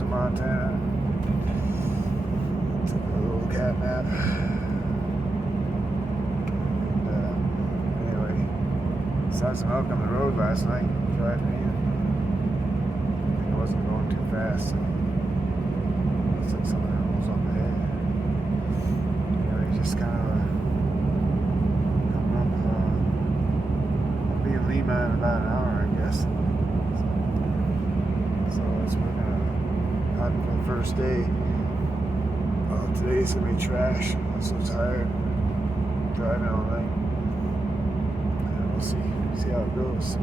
Carson, Montana. Took a little cat nap. And, anyway, saw some elk on the road last night driving in. It wasn't going too fast, so looks like some animals up ahead. Anyway, just kind of coming up. I'll be in Lima in about an hour, I guess. So that's what we're gonna hunt for the first day. Today's gonna be trash. I'm so tired. Driving all night. And we'll see how it goes.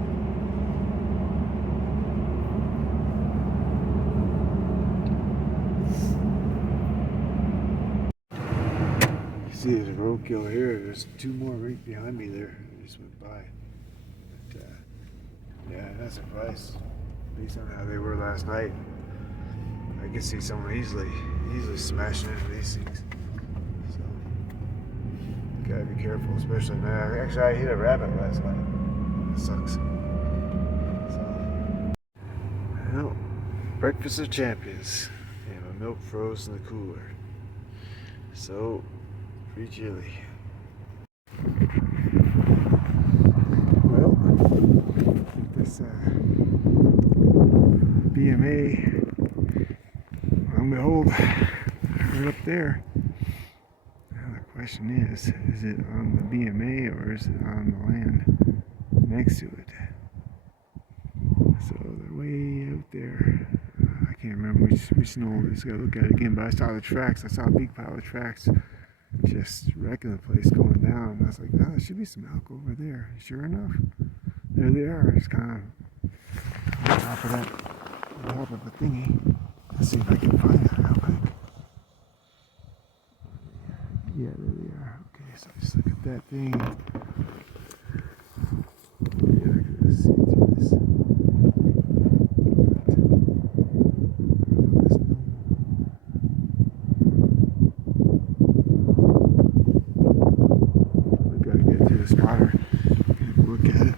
You see there's a roadkill here. There's two more right behind me there. I just went by. But, yeah, not surprised. Based on how they were last night. I can see someone easily smashing into these things. So, gotta be careful, especially now. Actually, I hit a rabbit last night. That sucks. So, well, breakfast of champions. And my milk froze in the cooler. So, free chili. Well, I think this BMA, lo and behold, right up there. Now the question is it on the BMA or is it on the land next to it? So they're way out there. I can't remember which knoll it is. Gotta look at it again, but I saw the tracks. I saw a big pile of tracks just wrecking the place going down. I was like, oh, there should be some elk over there. Sure enough, there they are. It's kind of on top of that, on top of the thingy. Let's see if I can find that real quick. Yeah, there they are. Okay, so just look at that thing. Yeah, I can see through this. We gotta get to the spotter. Look at it.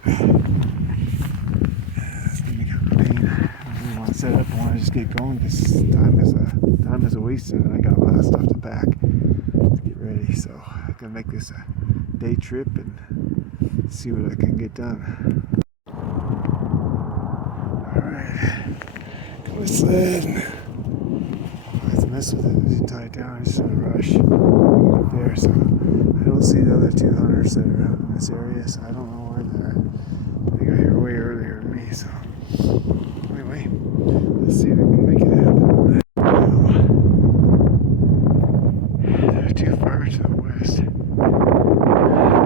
It's gonna be kind of a pain. I don't really want to set up. I want to just get going because time is a waste and I got a lot of stuff to pack to get ready. So I'm gonna make this a day trip and see what I can get done. Alright. Got my sled. I have to mess with it. I didn't tie it down. I just had a rush to get up there. So I don't see the other two hunters that are out in this area. So I don't know where they're at. They got here way earlier than me. So anyway, let's see if we can make it happen. They're too far to the west. They're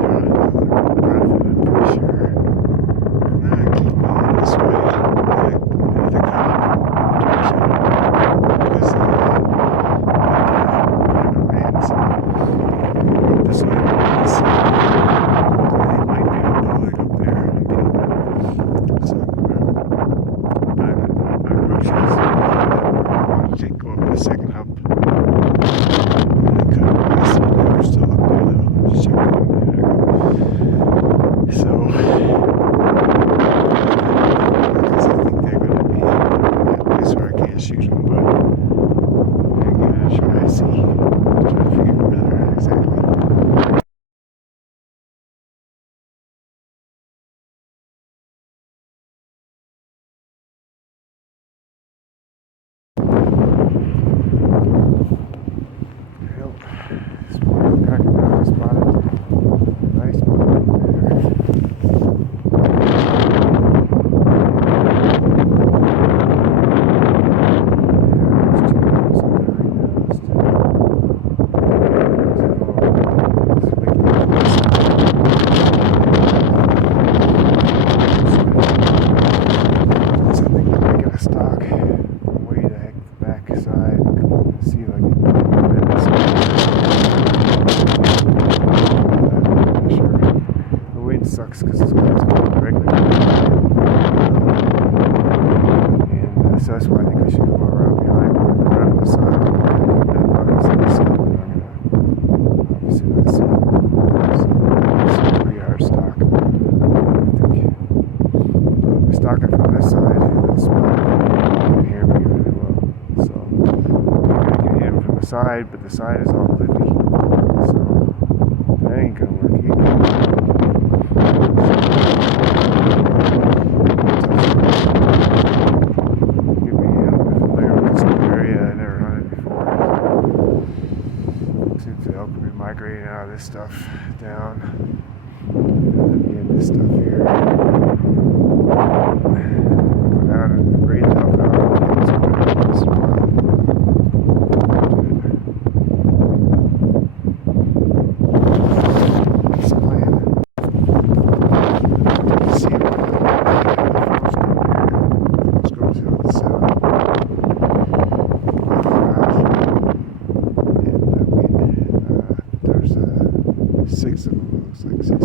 on another road, I'm pretty sure. I'm gonna keep going this way. The cop direction. Because private man, so this way let's see. They might be able to like up there and be able to. So my approach is I want to go up the second hub. Still up there though, just check them out. So, because I think they're going to be at a place where I can't shoot them, but I'm going to try to see, try to figure where they're at exactly. Sucks because it's going directly. And so that's why I think I should go around behind, around the side. That rock is in the sun. I'm going to obviously not see. So it's a pretty hard stock. I think the stock I from this side, they'll spot. They can hear me really well. So the side, but the side is all cliffy. So that ain't gonna work either. Get me a little bit familiar with this new area. I never hunted before. Seems to help me migrating out of this stuff down. And then this stuff here. Go down and grade the hell out of it. It's good. It's wild. It's playing. See what let's go to the seven. And there's 6 of them. Looks like 6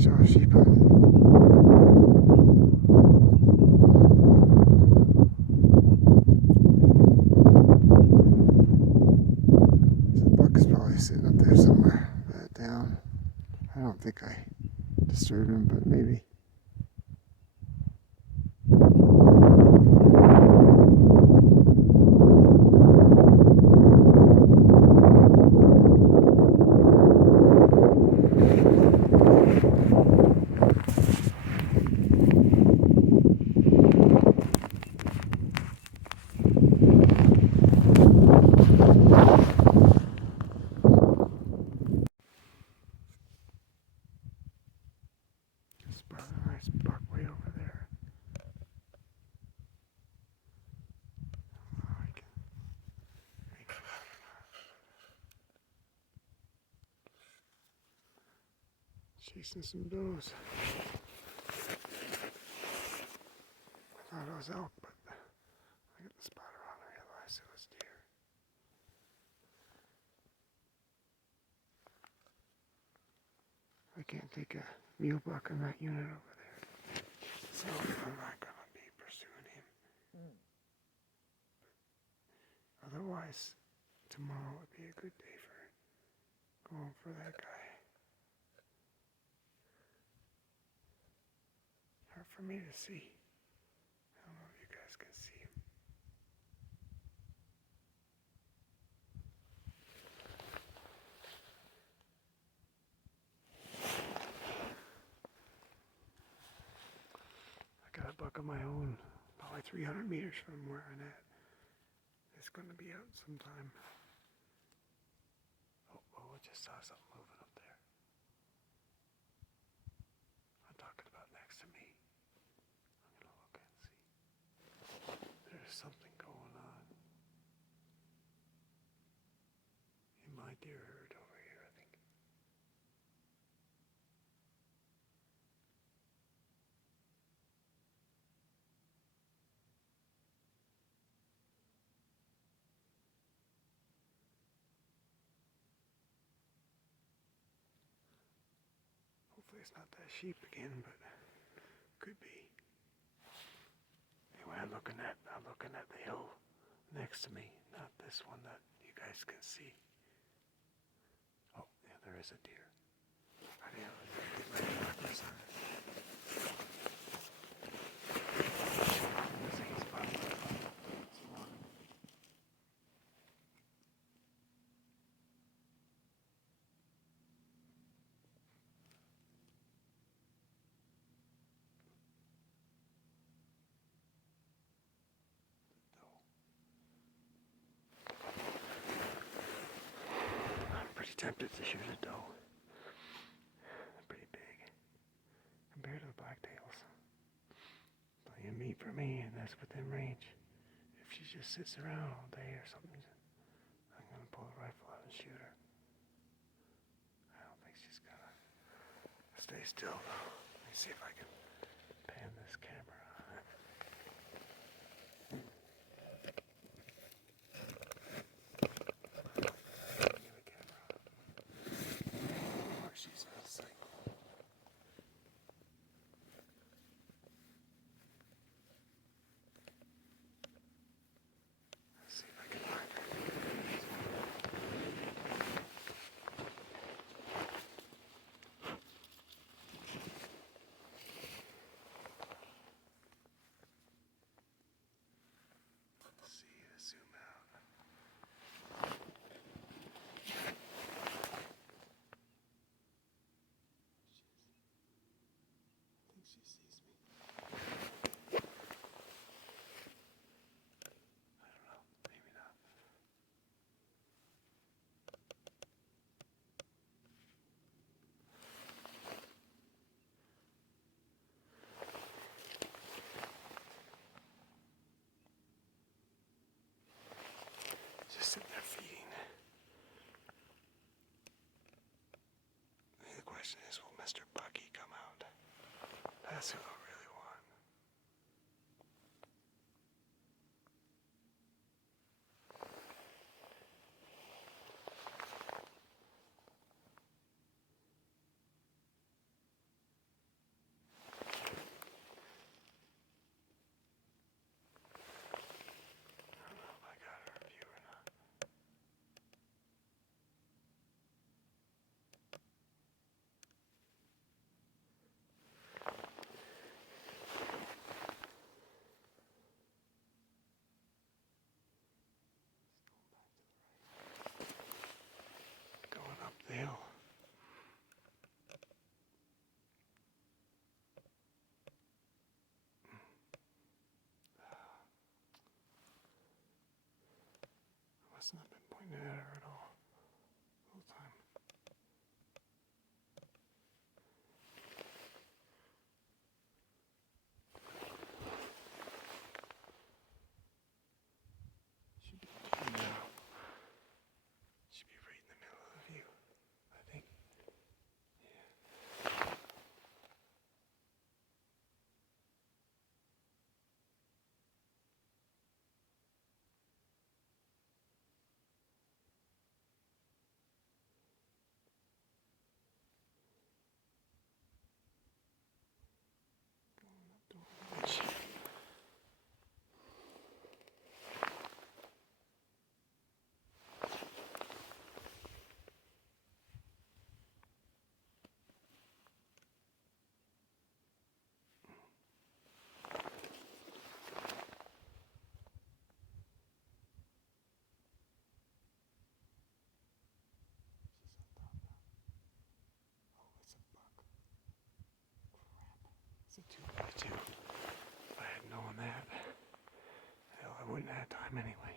Watch out, sheep hunting. The buck is probably sitting up there somewhere. That down. I don't think I disturbed him, but maybe. There's a nice buck way over there. Oh, I can make it out or not. Chasing some does. I thought it was elk, but I got the spotter on and realized it was deer. I can't take a mule buck in that unit over there, so I'm not gonna be pursuing him. Otherwise, tomorrow would be a good day for going for that guy. Hard for me to see. I don't know if you guys can see him. I got a buck of my own, probably 300 meters from where I'm at. It's gonna be out sometime. Oh, I just saw something moving up there. I'm talking about next to me. I'm gonna look and see. There's something going on in my deer herd over here, I think. Hopefully it's not that sheep again, but could be. Anyway, I'm looking at the hill next to me, not this one that you guys can see. Oh, yeah, there is a deer. I didn't get my binoculars on it. Let's see, he's about it's long. I'm pretty tempted to shoot a doe. They're pretty big compared to the blacktails. Plenty of meat for me, and that's within range. If she just sits around all day or something, I'm gonna pull the rifle out and shoot her. I don't think she's gonna stay still though. Let me see if I can pan this camera on it. Get the camera on. Or she's out of sight. Let's see if I can find her. Let's see, let's zoom out. I think she sees me. I don't know, maybe not. Just sitting there feeding. The question is, will Mr. Bucky come out? That's who I really want. must not have been pointing at her at all the whole time. Should be doing now. Should be right in the middle of the view, I think. Yeah. Going up toward the ridge. She's on top now. Oh, it's a buck. Crap. It's a 2x2. If I had known that, hell, I wouldn't have time anyway.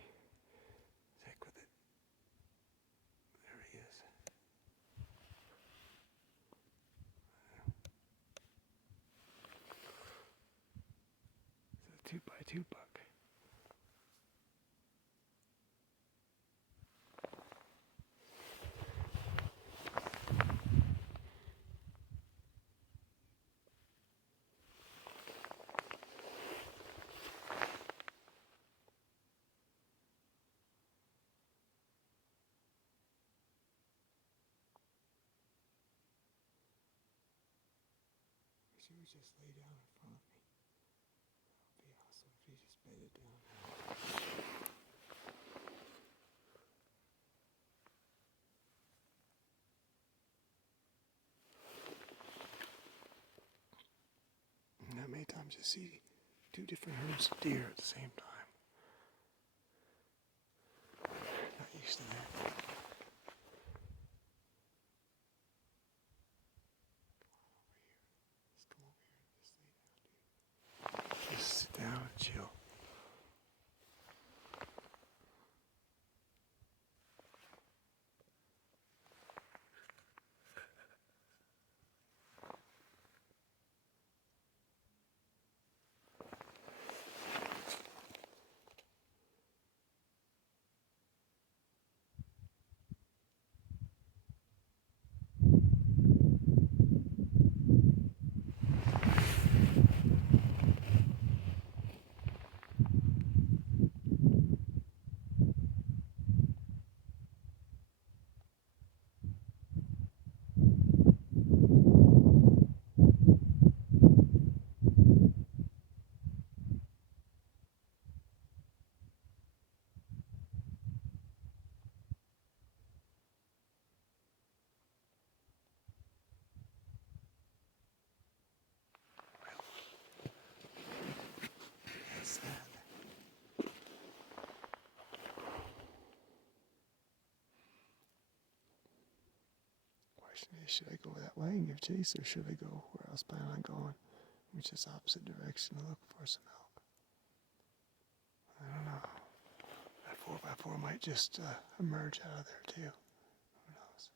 Heck with it. There he is. It's a 2x2 buck. She would just lay down in front of me. That would be awesome if he just bedded down now. And how many times you see two different herds of deer at the same time? Not used to that. Come on over here. Just come over here and just lay down, dude. Just sit down and chill. What's that? Question is, should I go that way and give chase, or should I go where I was planning on going, which is opposite direction to look for some elk? I don't know. That 4x4 might just emerge out of there too. Who knows?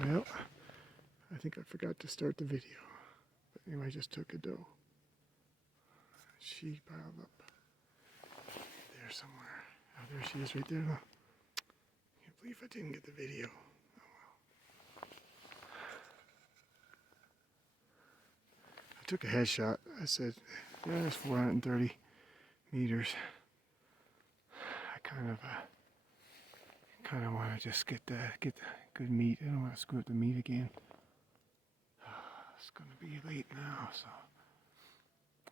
Well, I think I forgot to start the video. But anyway, I just took a doe. She piled up there somewhere. Oh, there she is right there. Though. Can't believe I didn't get the video. Oh well. I took a headshot. I said, yeah, it's 430 meters. I kind of Kind of want to just get the good meat. I don't want to screw up the meat again. It's going to be late now, so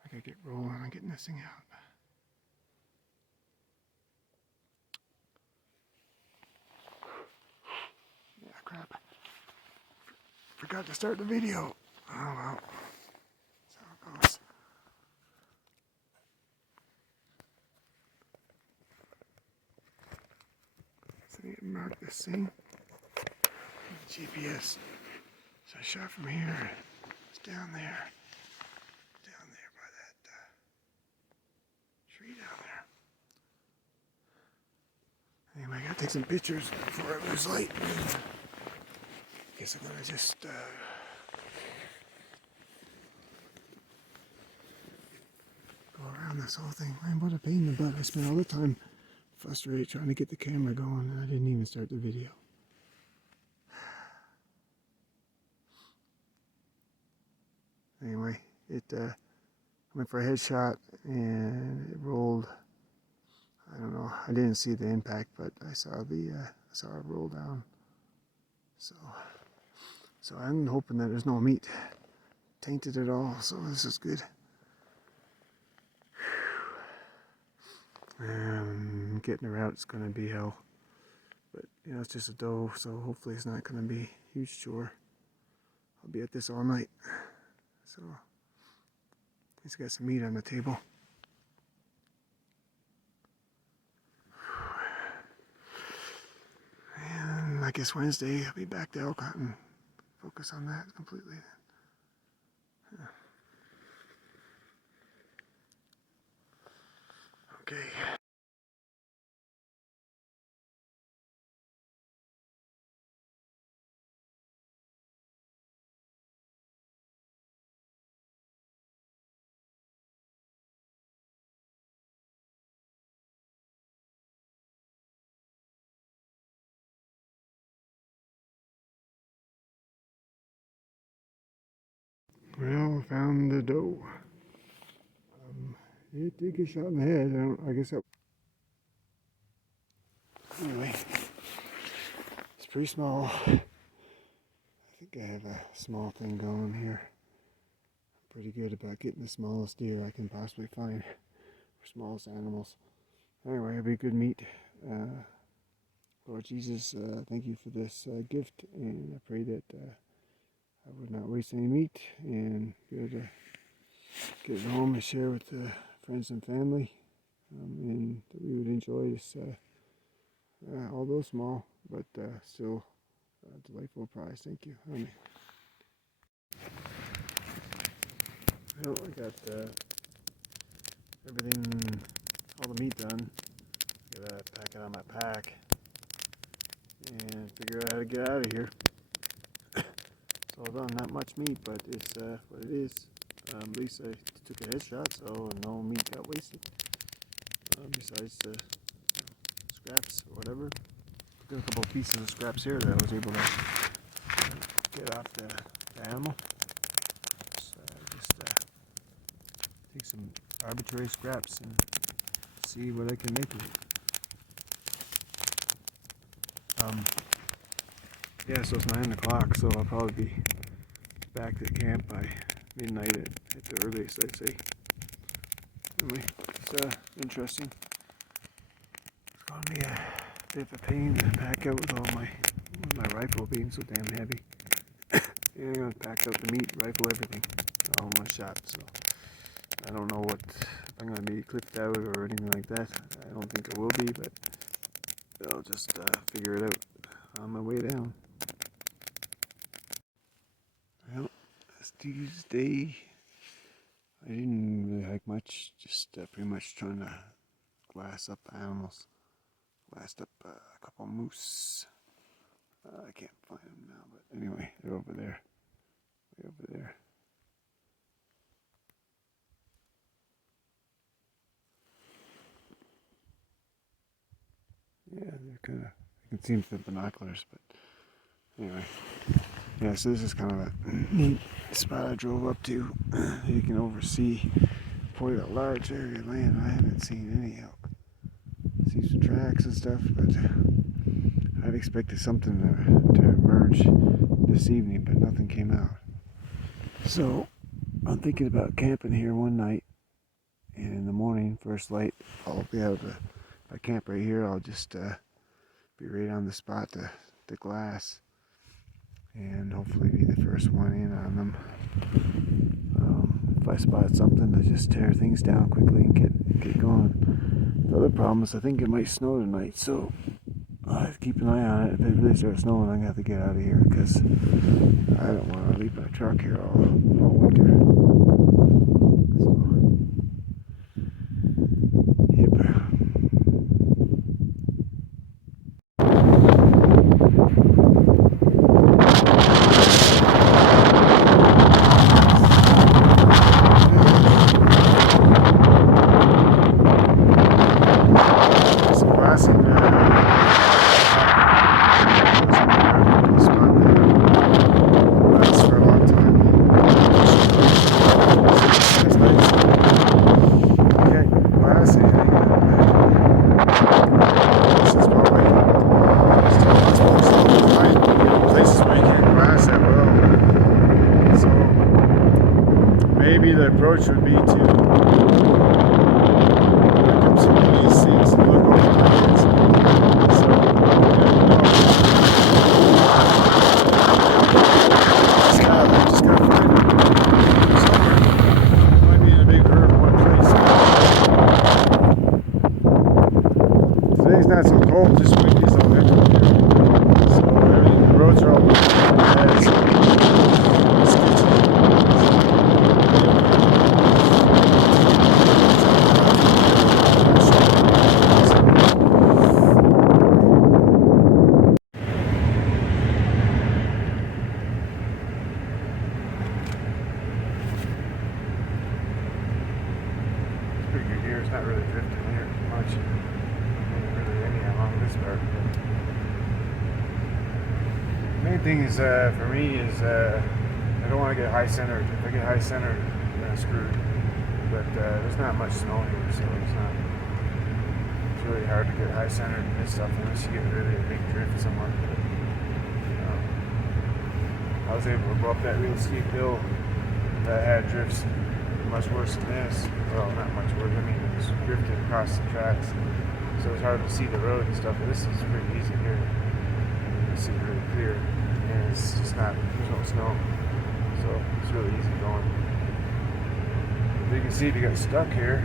I gotta get rolling on getting this thing out. Yeah, crap. Forgot to start the video. Oh well. That's how it goes. So I need to mark this thing. GPS. So I shot from here. It's down there. Down there by that tree down there. Anyway, I gotta take some pictures before I lose light. Guess I'm gonna just go around this whole thing. Man, what a pain in the butt. I spent all the time frustrated trying to get the camera going, and I didn't even start the video. Anyway, I went for a headshot and it rolled. I don't know. I didn't see the impact, but I saw it roll down. So I'm hoping that there's no meat tainted at all. So this is good. Getting her out is going to be hell, but you know, it's just a doe, so hopefully it's not going to be a huge chore. I'll be at this all night, so at least got some meat on the table. And I guess Wednesday I'll be back to Elkhart and focus on that completely. Yeah. Okay. Well, found the doe. It did get shot in the head. I guess that. Anyway, it's pretty small. I think I have a small thing going here. I'm pretty good about getting the smallest deer I can possibly find for smallest animals. Anyway, it'll be good meat. Lord Jesus, thank you for this gift, and I pray that I would not waste any meat and be able to get it home and share with friends and family, and that we would enjoy this, although small, but still delightful prize. Thank you. Amen. Well, I got everything, all the meat done. Gotta pack it on my pack and figure out how to get out of here. It's all done. Not much meat, but it's what it is. At least I took a headshot, so no meat got wasted. Besides the scraps or whatever. Got a couple of pieces of scraps here that I was able to get off the animal. So just take some arbitrary scraps and see what I can make of it. Yeah, so it's 9 o'clock, so I'll probably be back to camp by midnight at the earliest, I'd say. Anyway, it's interesting. It's going to be a bit of a pain to pack out with my rifle being so damn heavy. Yeah, I'm going to pack out the meat, rifle, everything, all in one shot. So I don't know if I'm going to be clipped out or anything like that. I don't think I will be, but I'll just figure it out on my way down. Well, it's Tuesday. I didn't really hike much, just pretty much trying to glass up animals. Glassed up a couple moose. I can't find them now, but anyway, they're over there. Way over there. Yeah, they're kind of, you can see them through the binoculars, but anyway. Yeah, so this is kind of a neat spot I drove up to. You can oversee quite a large area of land. I haven't seen any elk. I see some tracks and stuff, but I'd expected something to emerge this evening, but nothing came out. So I'm thinking about camping here one night, and in the morning, first light, I'll be able to, if I camp right here, I'll just be right on the spot to glass, and hopefully be the first one in on them. If I spot something, I just tear things down quickly and get going. The other problem is I think it might snow tonight, so I'll have to keep an eye on it. If it really starts snowing, I'm going to have to get out of here because I don't want to leave my truck here all winter. So, yep. Maybe the approach would be to pick up some of these things and look over my heads. So, just gotta find somewhere. Might be in a big hurry in one place. Today's not so cold, just windy as all heck. So, I mean, the roads are all bad. It's not really drifting here much. Really any along this part. The main thing is for me is I don't want to get high centered. If I get high centered, then I'm screwed. But there's not much snow here, so it's really hard to get high centered in this stuff unless you get really a big drift somewhere. I was able to go up that real steep hill that had drifts much worse than this. Well, not much worse. I mean, it was drifted across the tracks, so it's hard to see the road and stuff. But this is pretty easy here. You can see really clear, and it's just not. There's no snow, so it's really easy going. But you can see if you got stuck here,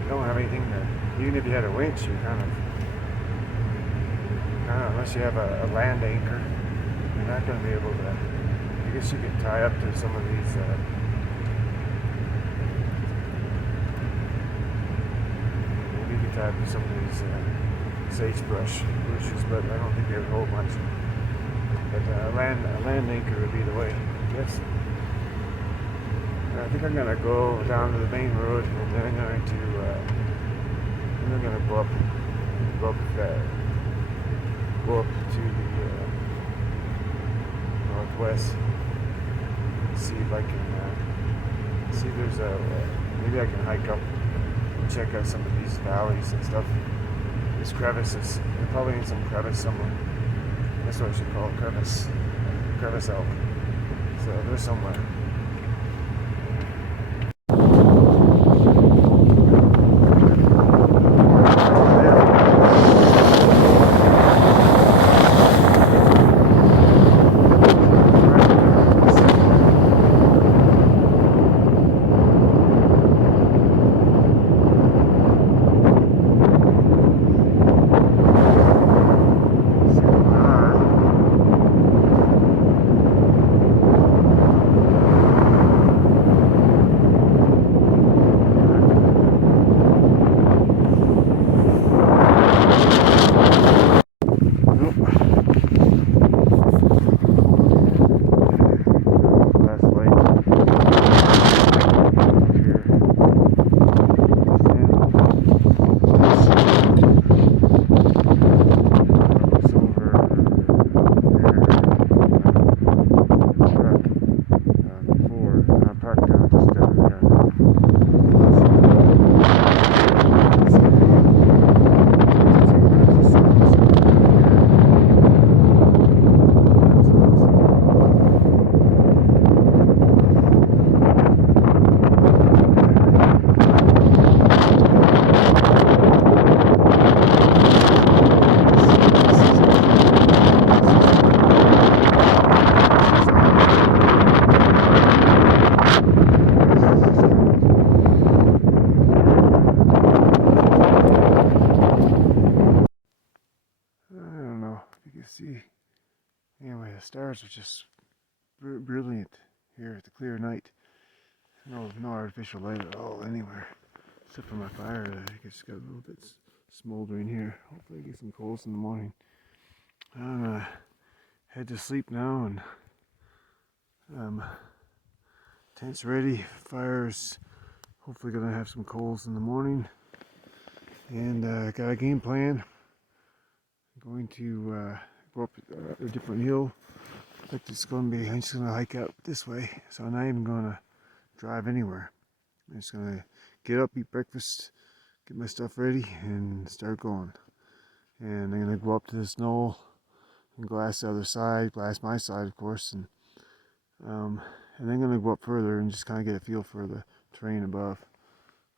you don't have anything that. Even if you had a winch, you kind of unless you have a land anchor, you're not going to be able to. I guess you could tie up to some of these. With some of these sagebrush bushes, but I don't think they would hold much. But a land anchor would be the way, I guess. I think I'm gonna go down to the main road, and then I'm gonna go up to the northwest. See if I can see if there's maybe I can hike up. Check out some of these valleys and stuff. These crevices. They're probably in some crevice somewhere. That's what I should call it, crevice elk. So they're somewhere. stars are just brilliant here at the clear night. No artificial light at all anywhere, except for my fire that I just got a little bit smoldering here. Hopefully I get some coals in the morning. I'm gonna head to sleep now, and tent's ready. Fire's hopefully gonna have some coals in the morning, and got a game plan. I'm going to go up a different hill. Like it's going to be. I'm just gonna hike up this way, so I'm not even gonna drive anywhere. I'm just gonna get up, eat breakfast, get my stuff ready, and start going. And I'm gonna go up to this knoll and glass the other side, glass my side, of course, and then I'm gonna go up further and just kind of get a feel for the terrain above.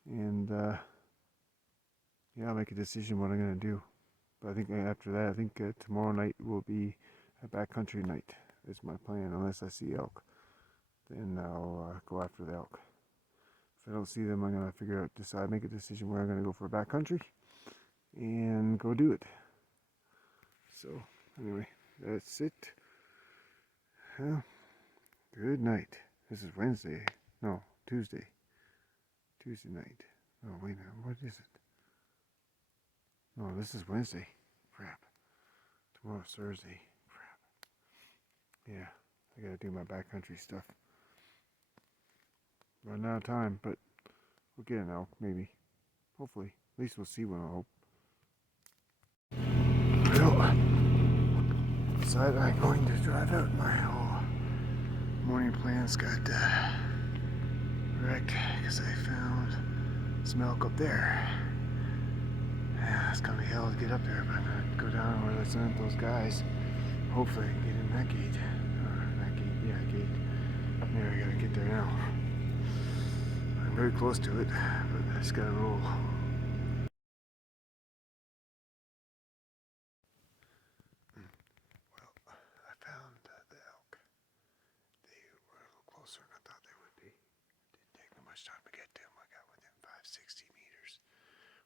And yeah, I'll make a decision what I'm gonna do. But I think after that, I think tomorrow night will be a backcountry night. That's my plan. Unless I see elk, then I'll go after the elk. If I don't see them, I'm gonna make a decision where I'm gonna go for backcountry and go do it. So anyway, that's it. Well, good night. This is Wednesday. No, Tuesday. Tuesday night. Oh wait a minute, what is it? No, this is Wednesday. Crap. Tomorrow's Thursday. Crap. Yeah, I gotta do my backcountry stuff. Running out of time, but we'll get an elk, maybe. Hopefully. At least we'll see one, I hope. Well, decided I'm going to drive out. My whole morning plans got wrecked because I found some elk up there. Yeah, it's gonna be hell to get up there, but I'm gonna go down where there's those guys. Hopefully I can get in that gate. Gate. There, I gotta get there now. I'm very close to it, but I just gotta roll. Well, I found the elk. They were a little closer than I thought they would be. It didn't take me much time to get to them. I got within 560 meters.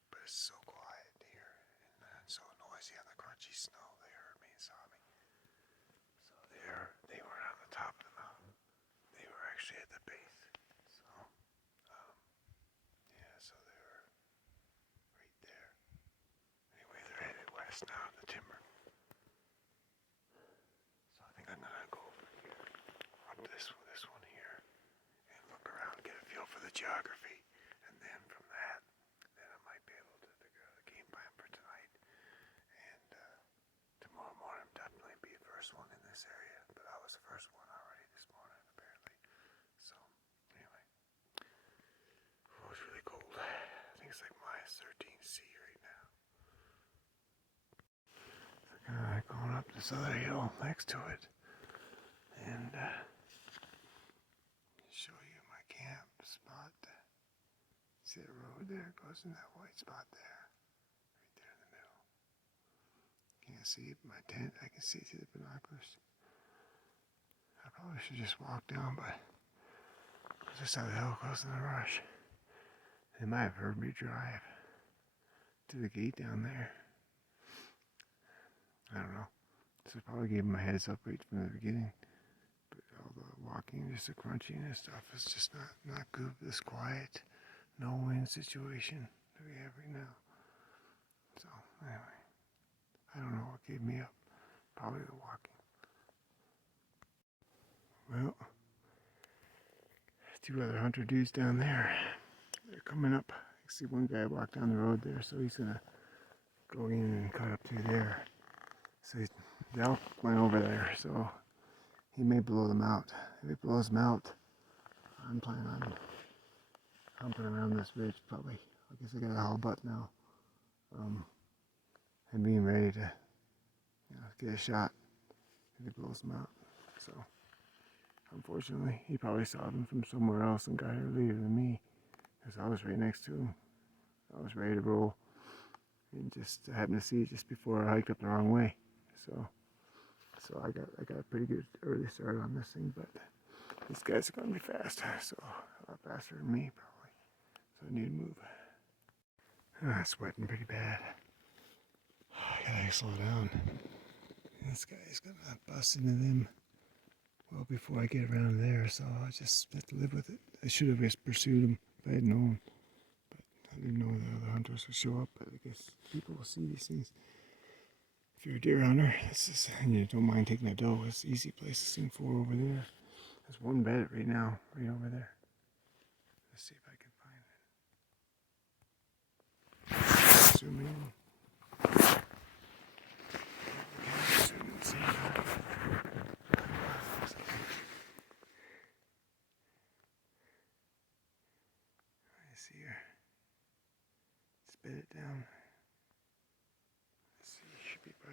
But it's so quiet here and so noisy on the crunchy snow. They heard me and saw me. So they were on the top of the mountain. They were actually at the base. So, yeah, so they were right there. Anyway, they're headed west now in the timber. So I think I'm gonna go over here, up this one here, and look around, get a feel for the geography, and then from that, then I might be able to figure out a game plan for tonight. And tomorrow morning definitely be the first one in this area, but I was the first one already this morning apparently. So anyway, oh, it's really cold. I think it's like minus 13°C right now. So going up this other hill next to it, and show you my camp spot. See that road there? It goes in that white spot there, right there in the middle. Can't see my tent. I can see through the binoculars. I probably should just walk down, but I just how the hell goes in a rush. They might have heard me drive to the gate down there. I don't know. So I probably gave them a heads up right from the beginning. But all the walking, just the crunching and stuff is just not good. This quiet, no wind situation that we have right now. So anyway, I don't know what gave me up. Probably the walking. Well, two other hunter dudes down there. They're coming up. I see one guy walk down the road there, so he's gonna go in and cut up through there. So the elk went over there, so he may blow them out. If he blows them out, I'm planning on humping around this ridge probably. I guess I got a haul butt now. And being ready to get a shot if he blows them out. So unfortunately, he probably saw them from somewhere else and got here later than me, because I was right next to him. I was ready to roll, and just happened to see it just before I hiked up the wrong way. So I got a pretty good early start on this thing, but these guys are gonna be fast, so a lot faster than me probably. So I need to move. Sweating pretty bad. I gotta slow down. This guy's gonna bust into them well before I get around there, so I just have to live with it. I should have just pursued him if I had known, but I didn't know the other hunters would show up. But I guess people will see these things. If you're a deer hunter, this is, and you don't mind taking a doe, it's an easy place to send for over there. There's one bedded right now, right over there. Let's see if I can find it. Zoom in. Zoom in, see that. I see her. Let's bed it down. Let's see, should be by.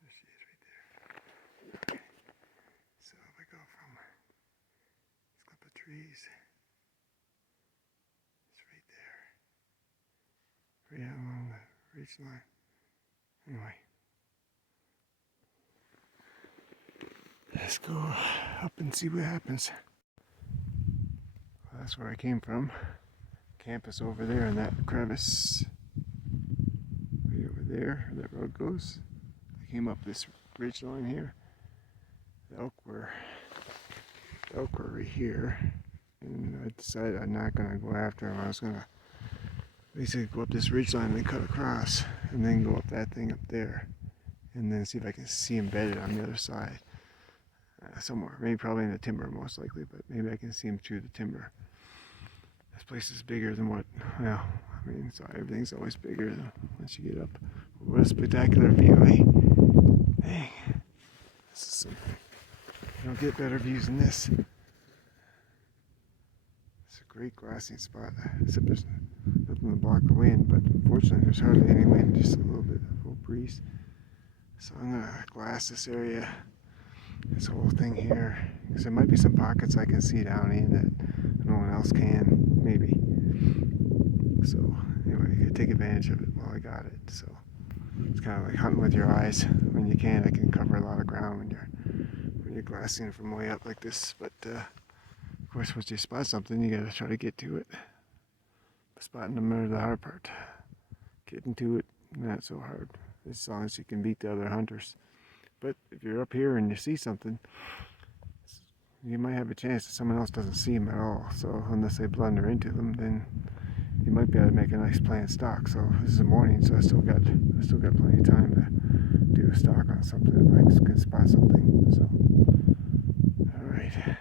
There she is right there. Okay. So if I go from this clump of trees, it's right there. Right out along the ridge line. Anyway. Let's go up and see what happens. Well, that's where I came from. Camp is over there in that crevice. Right over there, where that road goes. I came up this ridge line here. The elk were right here. And I decided I'm not gonna go after them. I was gonna basically go up this ridge line and then cut across and then go up that thing up there. And then see if I can see them bedded on the other side. Somewhere, maybe probably in the timber most likely, but maybe I can see them through the timber. This place is bigger than what, well, I mean, so everything's always bigger once you get up. What a spectacular view, eh? Dang, this is something. You don't get better views than this. It's a great glassing spot, except there's nothing to block the wind, but fortunately there's hardly any wind, just a little breeze. So I'm gonna glass this area. This whole thing here, because there might be some pockets I can see down in that no one else can, maybe. So anyway, you gotta take advantage of it while I got it. So it's kind of like hunting with your eyes. When you can, I can cover a lot of ground when you're glassing from way up like this. But of course, once you spot something, you gotta try to get to it. Spotting them is the hard part. Getting to it, not so hard, as long as you can beat the other hunters. But if you're up here and you see something, you might have a chance that someone else doesn't see them at all. So unless they blunder into them, then you might be able to make a nice planned stalk. So this is the morning, so I still got plenty of time to do a stalk on something if I can spot something. So, all right.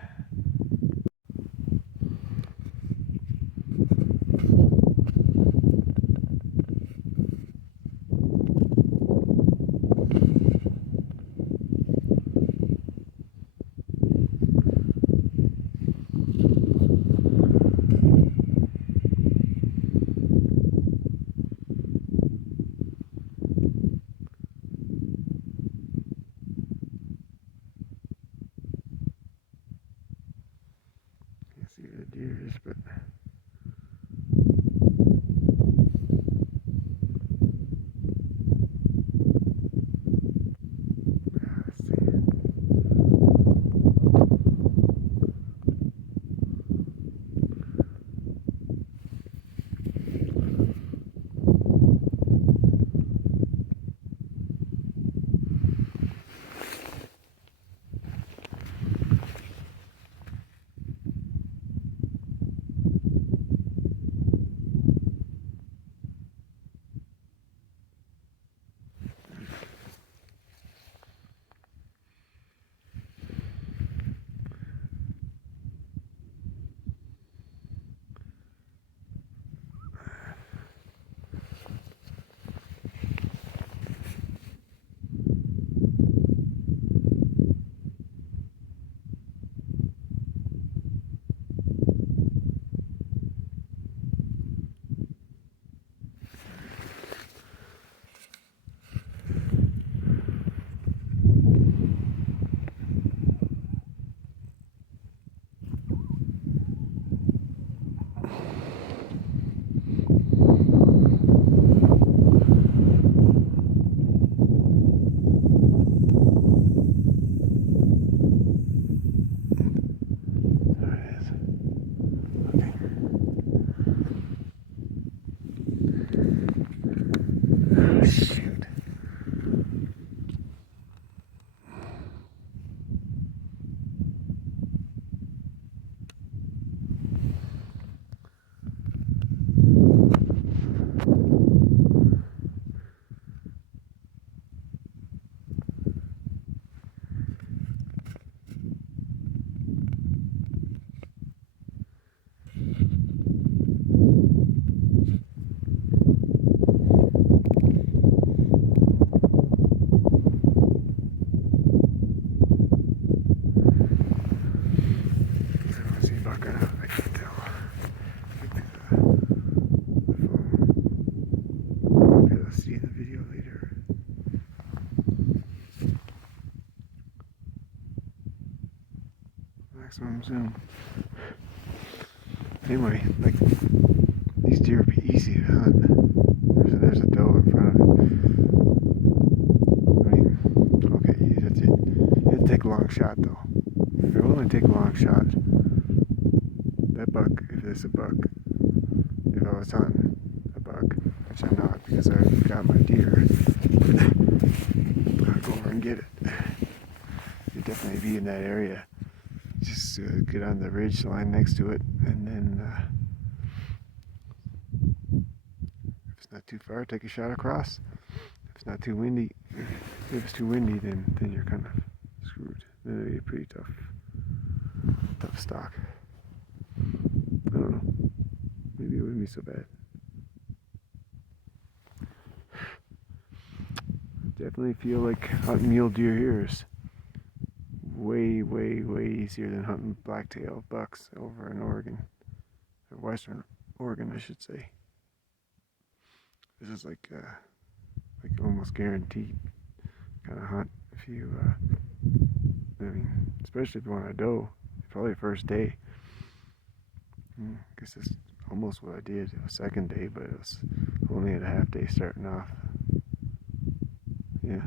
shoot. I don't see a buck or not. I can't tell. Look through the phone. I'll be able to see the video later. Maximum zoom. Anyway, like, these deer would be easy to hunt. There's a doe in front of it. I mean, okay, you have to take a long shot though. If you're willing to take a long shot, that buck, if it's a buck, if I was hunting a buck, which I'm not because I already got my deer, I'd go over and get it. You'd definitely be in that area. Just get on the ridge line next to it, and then if it's not too far, take a shot across. If it's not too windy, if it's too windy, then you're kind of screwed. Then it'd be a pretty tough stock. I don't know. Maybe it wouldn't be so bad. Definitely feel like hunting mule deer here is way easier than hunting blacktail bucks over in Oregon, or Western Oregon, I should say. This is like almost guaranteed kind of hunt. If you, I mean, especially if you want a doe, probably first day. I guess that's almost what I did. It was second day, but it was only at a half day starting off. Yeah.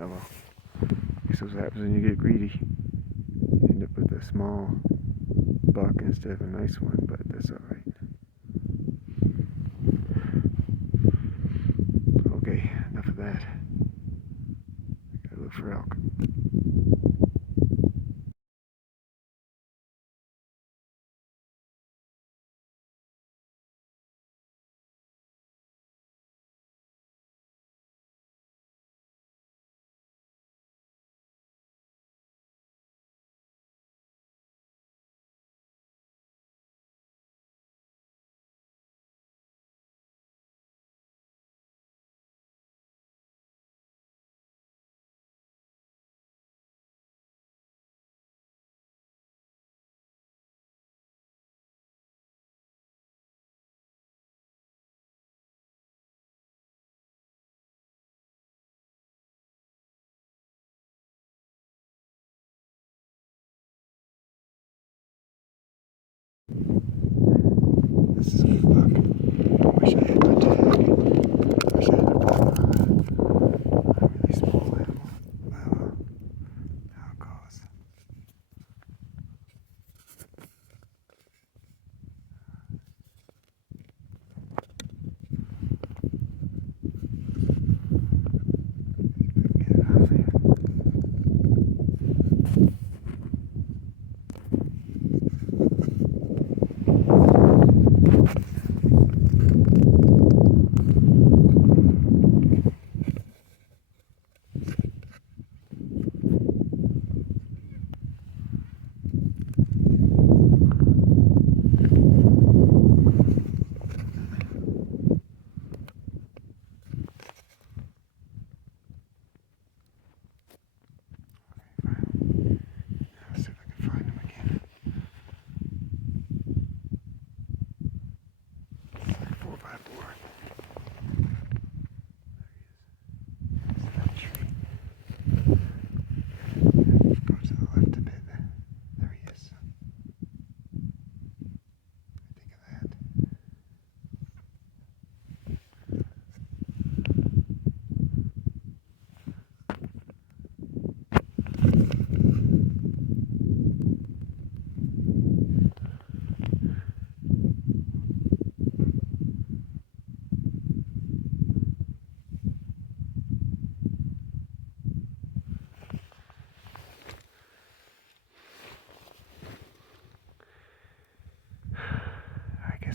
Oh well. I guess that's what happens when you get greedy. You end up with a small buck instead of a nice one, but that's alright. Okay, enough of that. Gotta look for elk.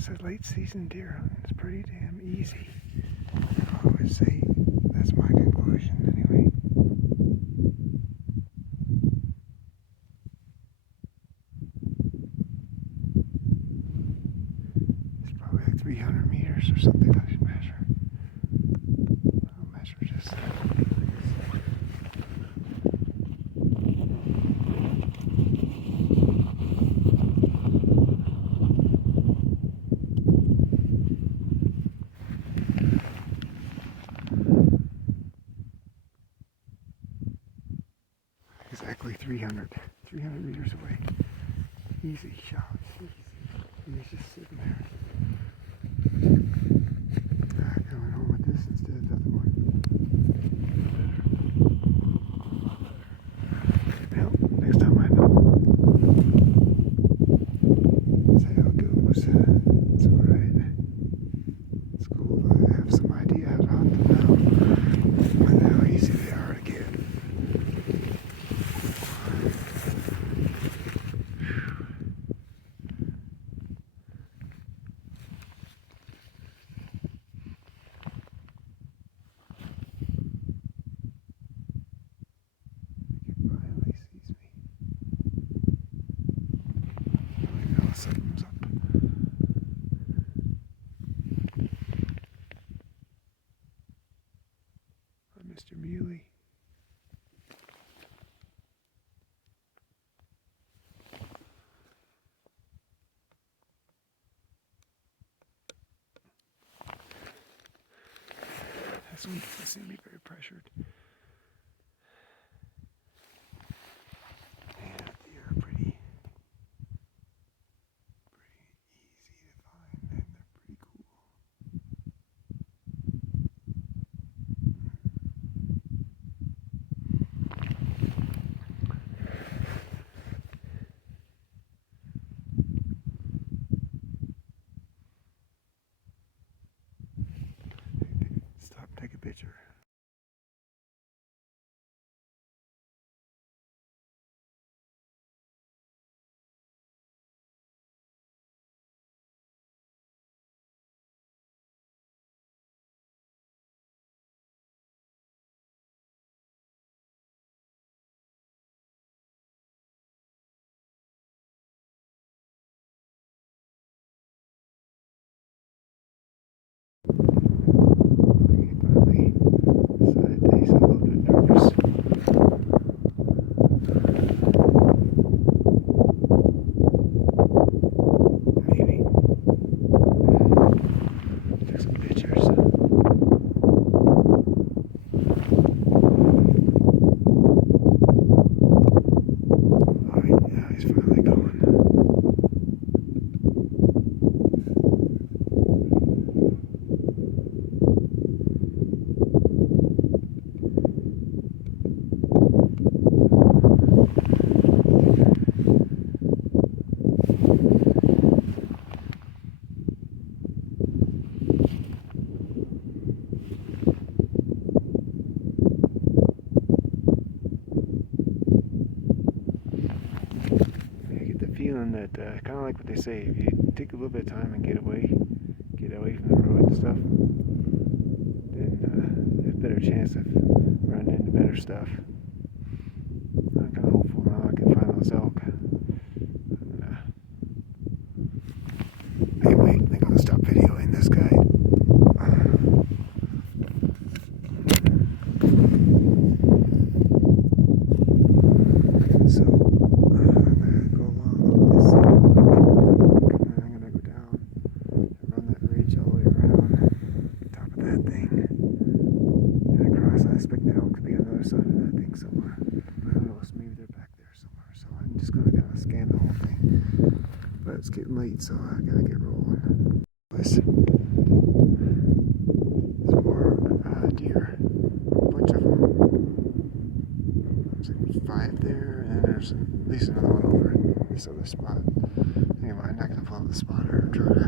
said late season deer hunting is pretty damn easy. I would say that's my conclusion anyway. It's probably like 300 meters or something I should measure. I'll measure just. Exactly 300 meters away. Easy shot. Easy. He's just sitting there. Going home with this instead of the other one. Well, next time I know. That's how it goes. It's alright. It's cool that I have some idea how to hunt them now. And how easy they are to get. Something's up. Mr. Muley. This one doesn't seem to be very pressured. Yeah, they are pretty easy to find, and they're pretty cool. Stop, take a picture. Finally decided Dave's a little bit nervous. Maybe. Take some pictures. Oh, he's finally going. Feeling that kind of like what they say, if you take a little bit of time and get away from the road and stuff, then there's a better chance of running into better stuff. I'm kind of hopeful now I can find those elk. Anyway, I think I'm gonna stop videoing this guy. So I expect the elk to be on the other side of that thing somewhere. But who knows, maybe they're back there somewhere. So I'm just going to kind of scan the whole thing. But it's getting late, so I got to get rolling. Some more deer. A bunch of them. There's like 5 there, and then there's at least another one over in this other spot. Anyway, I'm not going to follow the spotter and try to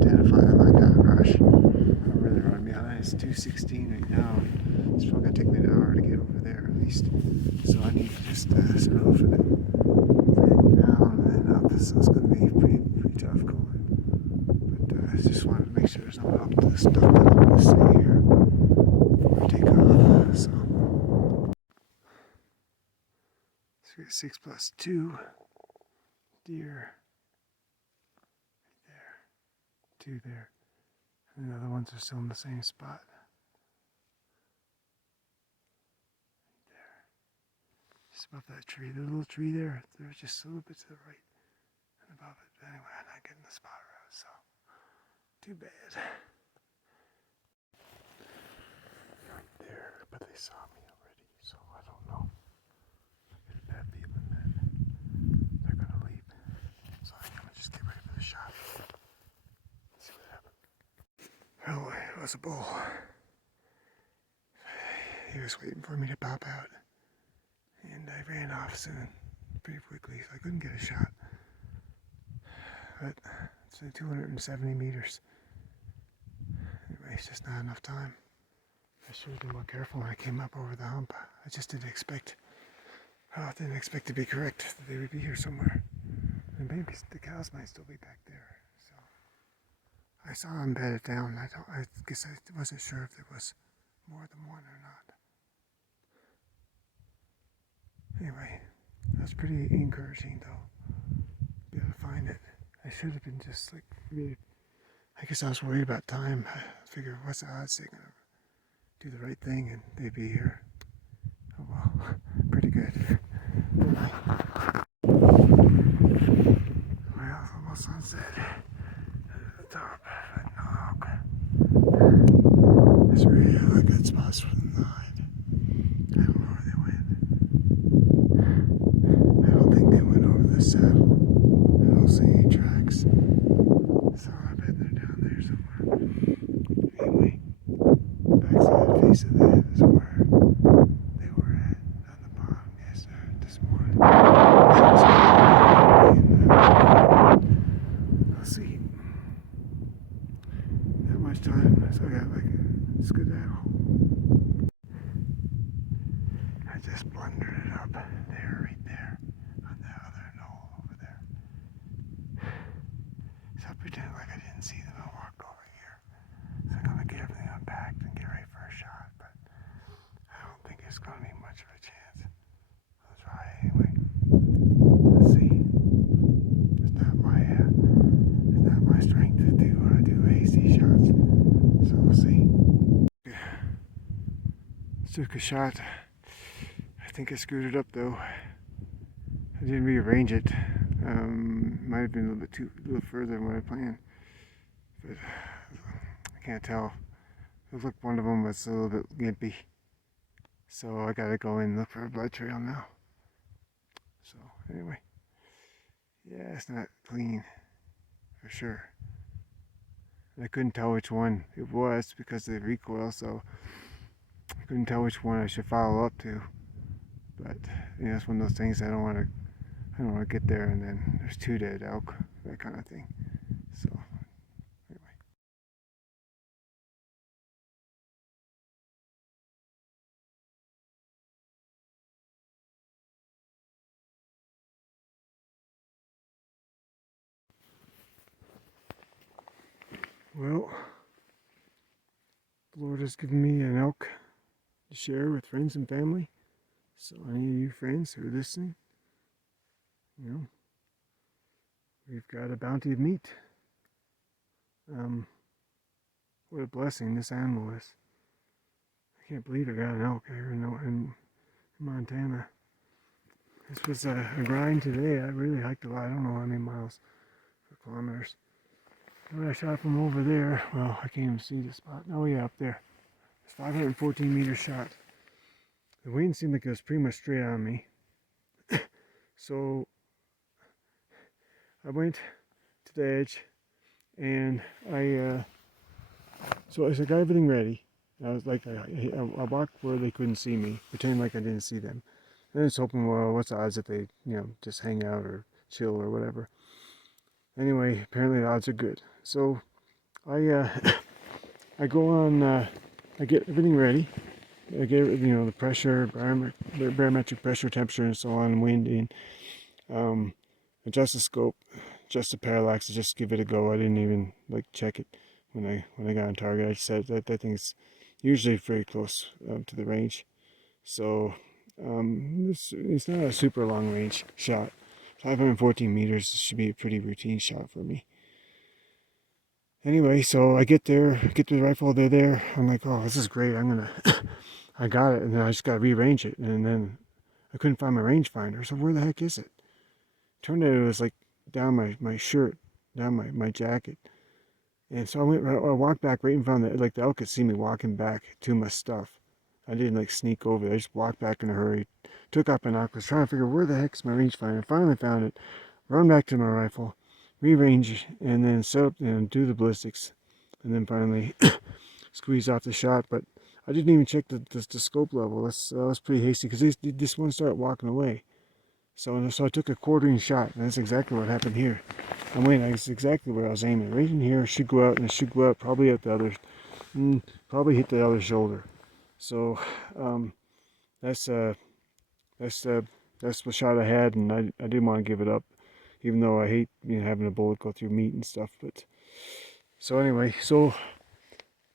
identify them. I got a rush. I'm really running behind. It's 2:16 right now. It's probably going to take me an hour to get over there at least. So I need to just sort of down and then up. So it's going to be pretty tough going. But I just wanted to make sure there's no elk stuff that I'm going to see here before I take off. So we got 6+2 deer there, 2 there, and the other ones are still in the same spot. Just above that tree, the little tree there, there's just a little bit to the right and above it. But anyway, I'm not getting the spot right, so too bad. Right there, but they saw me already, so I don't know. I get a bad feeling that they're gonna leave. So I'm gonna just get ready for the shot. See what happens. Oh, it was a bull. He was waiting for me to pop out. And I ran off soon, pretty quickly, so I couldn't get a shot. But it's 270 meters. Anyway, it's just not enough time. I should have been more careful when I came up over the hump. I just didn't expect to be correct that they would be here somewhere. And maybe the cows might still be back there. So I saw them bed it down. I guess I wasn't sure if there was more than one or not. Anyway, that's pretty encouraging though. Be able to find it. I should have been just like really, I guess I was worried about time. I figured what's the odds they're gonna do the right thing and they'd be here. Oh well, pretty good. Anyway. Well, it's almost sunset. At the top, but no. It's really a good spots for them to hide. I don't know where they went. I don't think they went over the saddle. I don't see any tracks. So I bet they're down there somewhere. Anyway, the backside face of that is where they were at on the bottom this morning. Let's see. Not much time, so I got like a skedaddle. I just blundered it up there, right there, on that other knoll over there. So I pretend like I didn't see them and walked over here. So I'm gonna get everything unpacked and get ready for a shot, but I don't think it's gonna be much of a chance. I'll try anyway. Let's see. It's not my strength to do hasty shots. So we'll see. Took a shot. I think I screwed it up though. I didn't rearrange it. Might have been a little further than what I planned, but I can't tell. It looked one of them was a little bit gimpy, so I gotta go in and look for a blood trail now. So anyway, yeah, it's not clean for sure. I couldn't tell which one it was because of the recoil, so I couldn't tell which one I should follow up to. But you know, it's one of those things I don't want to get there and then there's 2 dead elk, that kind of thing. So anyway. Well, the Lord has given me an elk to share with friends and family. So any of you friends who are listening, you know, we've got a bounty of meat. What a blessing this animal is. I can't believe I got an elk here in Montana. This was a grind today. I really hiked a lot. I don't know how many miles or kilometers. When I shot from over there, well, I can't even see the spot. Oh yeah, up there. It's 514 meter shot. The wind seemed like it was pretty much straight on me. So I went to the edge and I got everything ready. I was like, I walked where they couldn't see me, pretending like I didn't see them. And I was hoping, well, what's the odds that they, you know, just hang out or chill or whatever. Anyway, apparently the odds are good. So I I go on, I get everything ready. I get, you know, the pressure, barometric pressure, temperature, and so on, wind, and adjust the scope, just the parallax to just give it a go. I didn't even like check it when I got on target. I just said that thing's usually very close to the range. So it's not a super long range shot. 514 meters should be a pretty routine shot for me. Anyway, so I get there, get the rifle, they're there. I'm like, oh, this is great. I got it, and then I just got to rearrange it. And then I couldn't find my rangefinder. So where the heck is it? Turned out it was like down my shirt, down my jacket. And so I walked back right in front of the elk could see me walking back to my stuff. I didn't like sneak over there. I just walked back in a hurry. Took out binoculars, trying to figure where the heck's my rangefinder. Finally found it. Run back to my rifle, rearrange, and then set up and do the ballistics. And then finally squeeze off the shot. But I didn't even check the scope level. That was pretty hasty because this one started walking away. So I took a quartering shot, and that's exactly what happened here. That's exactly where I was aiming. Right in here, should go out, and it should go out probably at the other, probably hit the other shoulder. So that's the shot I had, and I didn't want to give it up, even though I hate having a bullet go through meat and stuff. But so anyway, so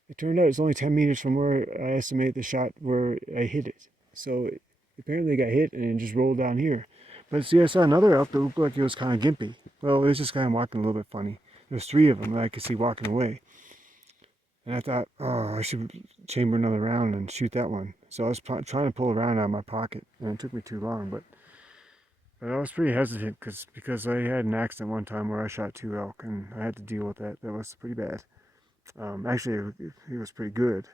it turned out it's only 10 meters from where I estimate the shot where I hit it. So apparently it got hit and it just rolled down here. But see, I saw another elk that looked like it was kind of gimpy. Well, it was just kind of walking a little bit funny. There's 3 of them that I could see walking away. And I thought, oh, I should chamber another round and shoot that one. So I was trying to pull a round out of my pocket, and it took me too long. But I was pretty hesitant because I had an accident one time where I shot 2 elk, and I had to deal with that. That was pretty bad. Actually, it was pretty good.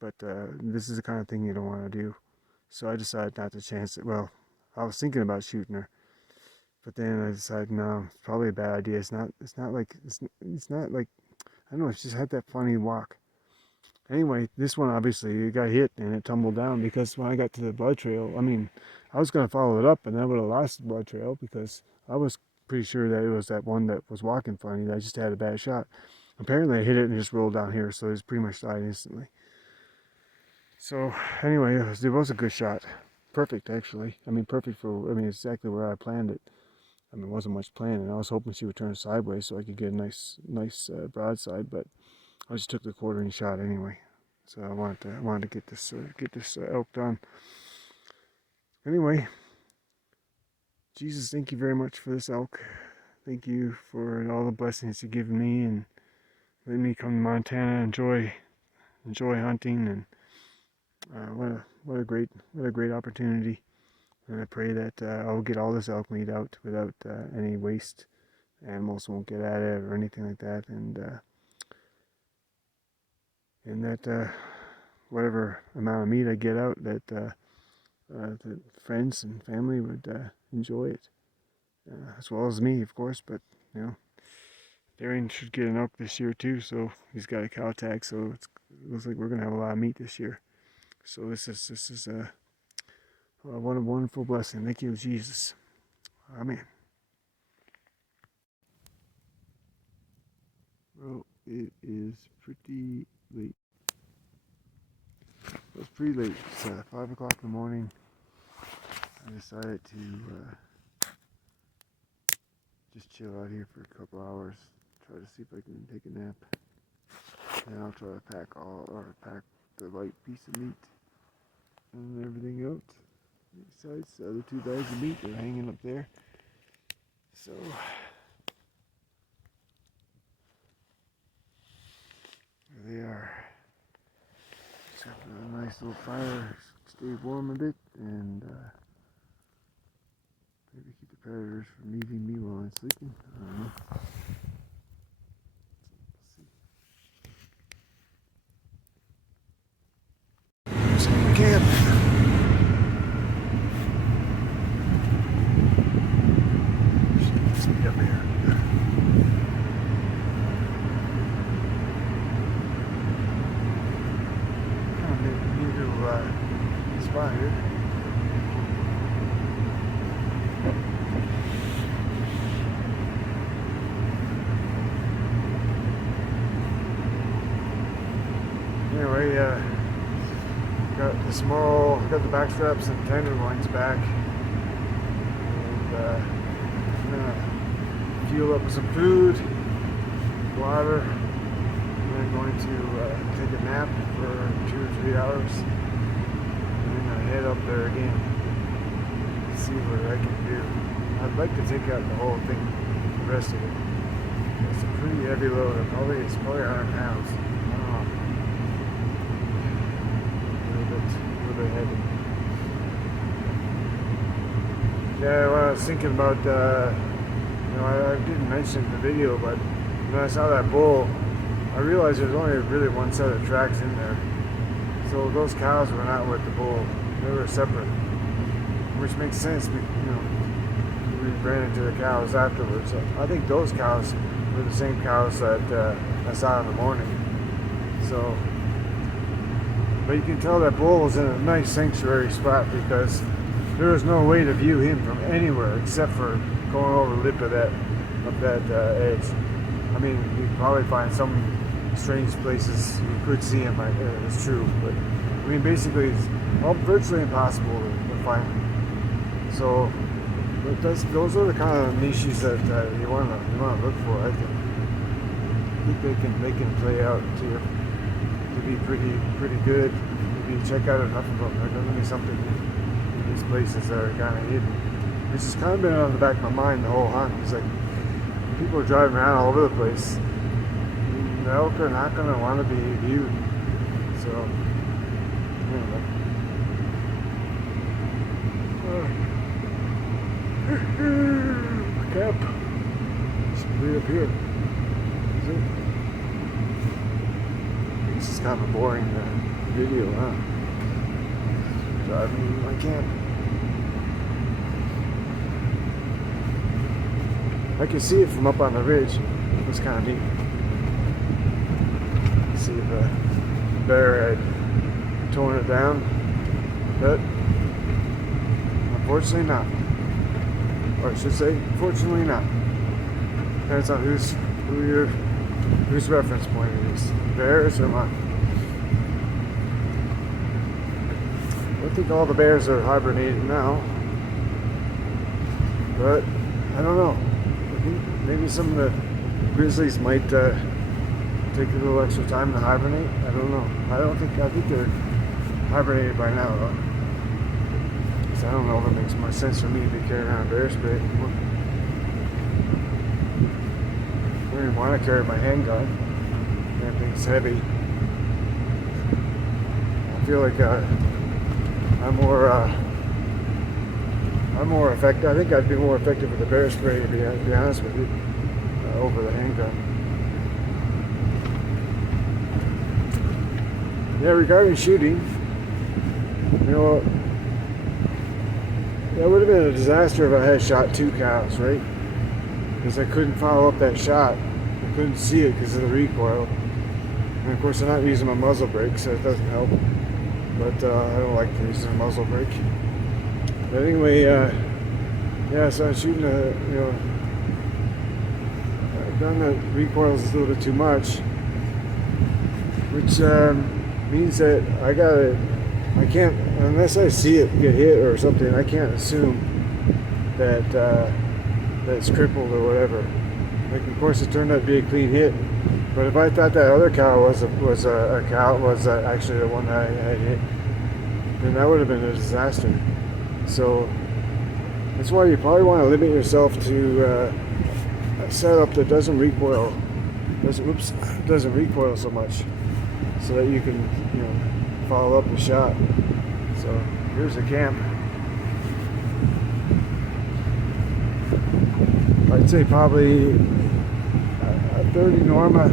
But this is the kind of thing you don't want to do. So I decided not to chance it. Well, I was thinking about shooting her, but then I decided no, it's probably a bad idea. It's not like I don't know. It's just had that funny walk. Anyway, this one obviously it got hit and it tumbled down because when I got to the blood trail, I was going to follow it up and I would have lost the blood trail because I was pretty sure that it was that one that was walking funny that I just had a bad shot. Apparently I hit it and just rolled down here, so it was pretty much died instantly. So anyway, it was a good shot. Perfect, actually. Perfect for, exactly where I planned it. It wasn't much planning. I was hoping she would turn sideways so I could get a nice broadside, but I just took the quartering shot anyway. So I wanted to get this elk done. Anyway, Jesus, thank you very much for this elk. Thank you for all the blessings you've given me and letting me come to Montana, enjoy hunting, and what a great opportunity. And I pray that I'll get all this elk meat out without any waste. Animals won't get at it or anything like that, and that whatever amount of meat I get out, that the friends and family would enjoy it, as well as me, of course. But Darian should get an elk this year too, so he's got a cow tag, so it looks like we're gonna have a lot of meat this year. So this is what a wonderful blessing. Thank you, Jesus. Amen. Well, it is pretty late. It's pretty late. It's 5 o'clock in the morning. I decided to just chill out here for a couple hours. Try to see if I can take a nap. And I'll try to pack the light piece of meat and everything else. Besides, the other 2 bags of meat are hanging up there. So there they are. Just have a nice little fire, stay warm a bit, and maybe keep the predators from eating me while I'm sleeping. I don't know. Let's see. There's the camp. Speed up here. Spot here. Anyway, got the back straps and tenderloins back, and fuel up with some food, water, and then going to take a nap for 2 or 3 hours, and then I head up there again to see what I can do. I'd like to take out the whole thing, the rest of it. It's a pretty heavy load. It's probably 100 pounds. I don't know. A little bit heavy. Yeah, when I was thinking about, I didn't mention in the video, but when I saw that bull, I realized there's only really one set of tracks in there. So those cows were not with the bull; they were separate, which makes sense. We ran into the cows afterwards. I think those cows were the same cows that I saw in the morning. So, but you can tell that bull was in a nice sanctuary spot because there was no way to view him from anywhere except for going over the lip of that edge. I mean, you could probably find some strange places you could see him. It's true, but I mean, basically, it's virtually impossible to find him. So, but those are the kind of niches that you want to look for. I think they can play out to be pretty good. If you check out enough of them, there's going to be something in these places that are kind of hidden. It's just kind of been on the back of my mind the whole hunt. It's like people are driving around all over the place. The elk are not going to want to be viewed. So, anyway. Camp. It's way up here. See? This is kind of a boring video, huh? Driving my camp. I can see it from up on the ridge. It's kind of neat. See the bear had torn it down, but unfortunately not. Or I should say, fortunately not. Depends on whose reference point it is. Bears or mine. I think all the bears are hibernating now, but I don't know. Maybe some of the grizzlies might take a little extra time to hibernate. I don't know. I think they're hibernated by now, though. So I don't know if it makes much sense for me to be carrying around bear spray anymore. I don't even want to carry my handgun. That thing's heavy. I feel like I'm more effective. I think I'd be more effective with the bear spray, to be honest with you, over the handgun. Yeah, regarding shooting, that would have been a disaster if I had shot 2 cows, right? Because I couldn't follow up that shot. I couldn't see it because of the recoil. And of course, I'm not using my muzzle brake, so it doesn't help. But I don't like using a muzzle brake. But anyway, so I'm shooting I've done the recoils a little bit too much, which means that I can't, unless I see it get hit or something, I can't assume that it's crippled or whatever. Like, of course, it turned out to be a clean hit, but if I thought that other cow was actually the one that I had hit, then that would have been a disaster. So that's why you probably want to limit yourself to a setup that doesn't recoil so much, so that you can follow up the shot. So here's the camp. I'd say probably a 30 Norma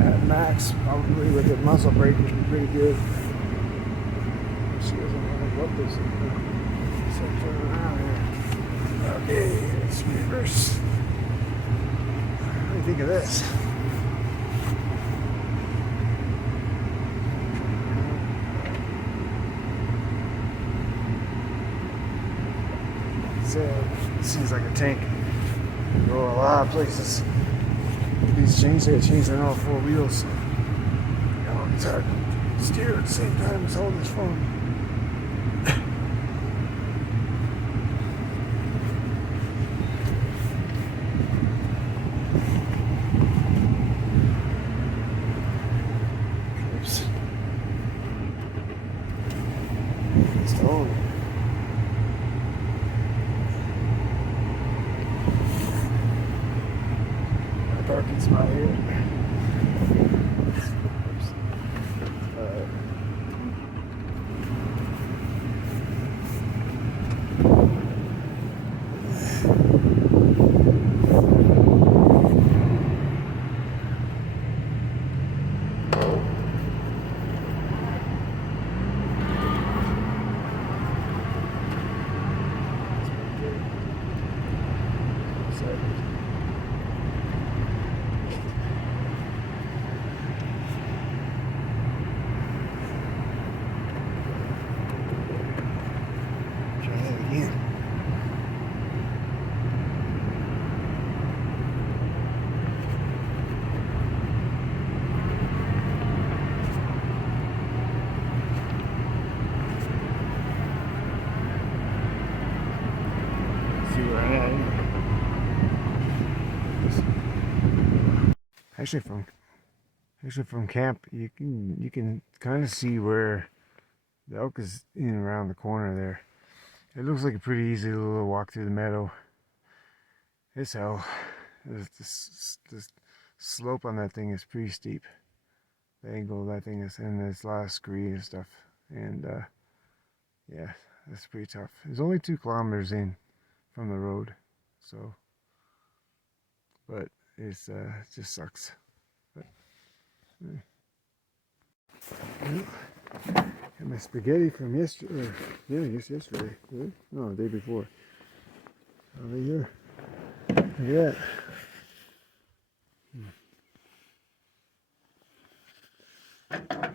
at max, probably with the muzzle brake would be pretty good. She doesn't want to go up this. So turn around here. Okay, let's reverse. What do you think of this? It seems like a tank. Go a lot of places. These chains are changing all 4 wheels. It's hard to steer at the same time as holding this phone. spot here. Try that again. See where I'm at. Actually from camp, you can kind of see where the elk is in and around the corner there. It looks like a pretty easy little walk through the meadow. It's hell. The slope on that thing is pretty steep. The angle of that thing is, and there's a lot of scree and stuff. And yeah, that's pretty tough. It's only 2 kilometers in from the road, so, but it's it just sucks. But, got my spaghetti from yesterday. Yeah, I guess yesterday. No, the day before. Over here. Look at that.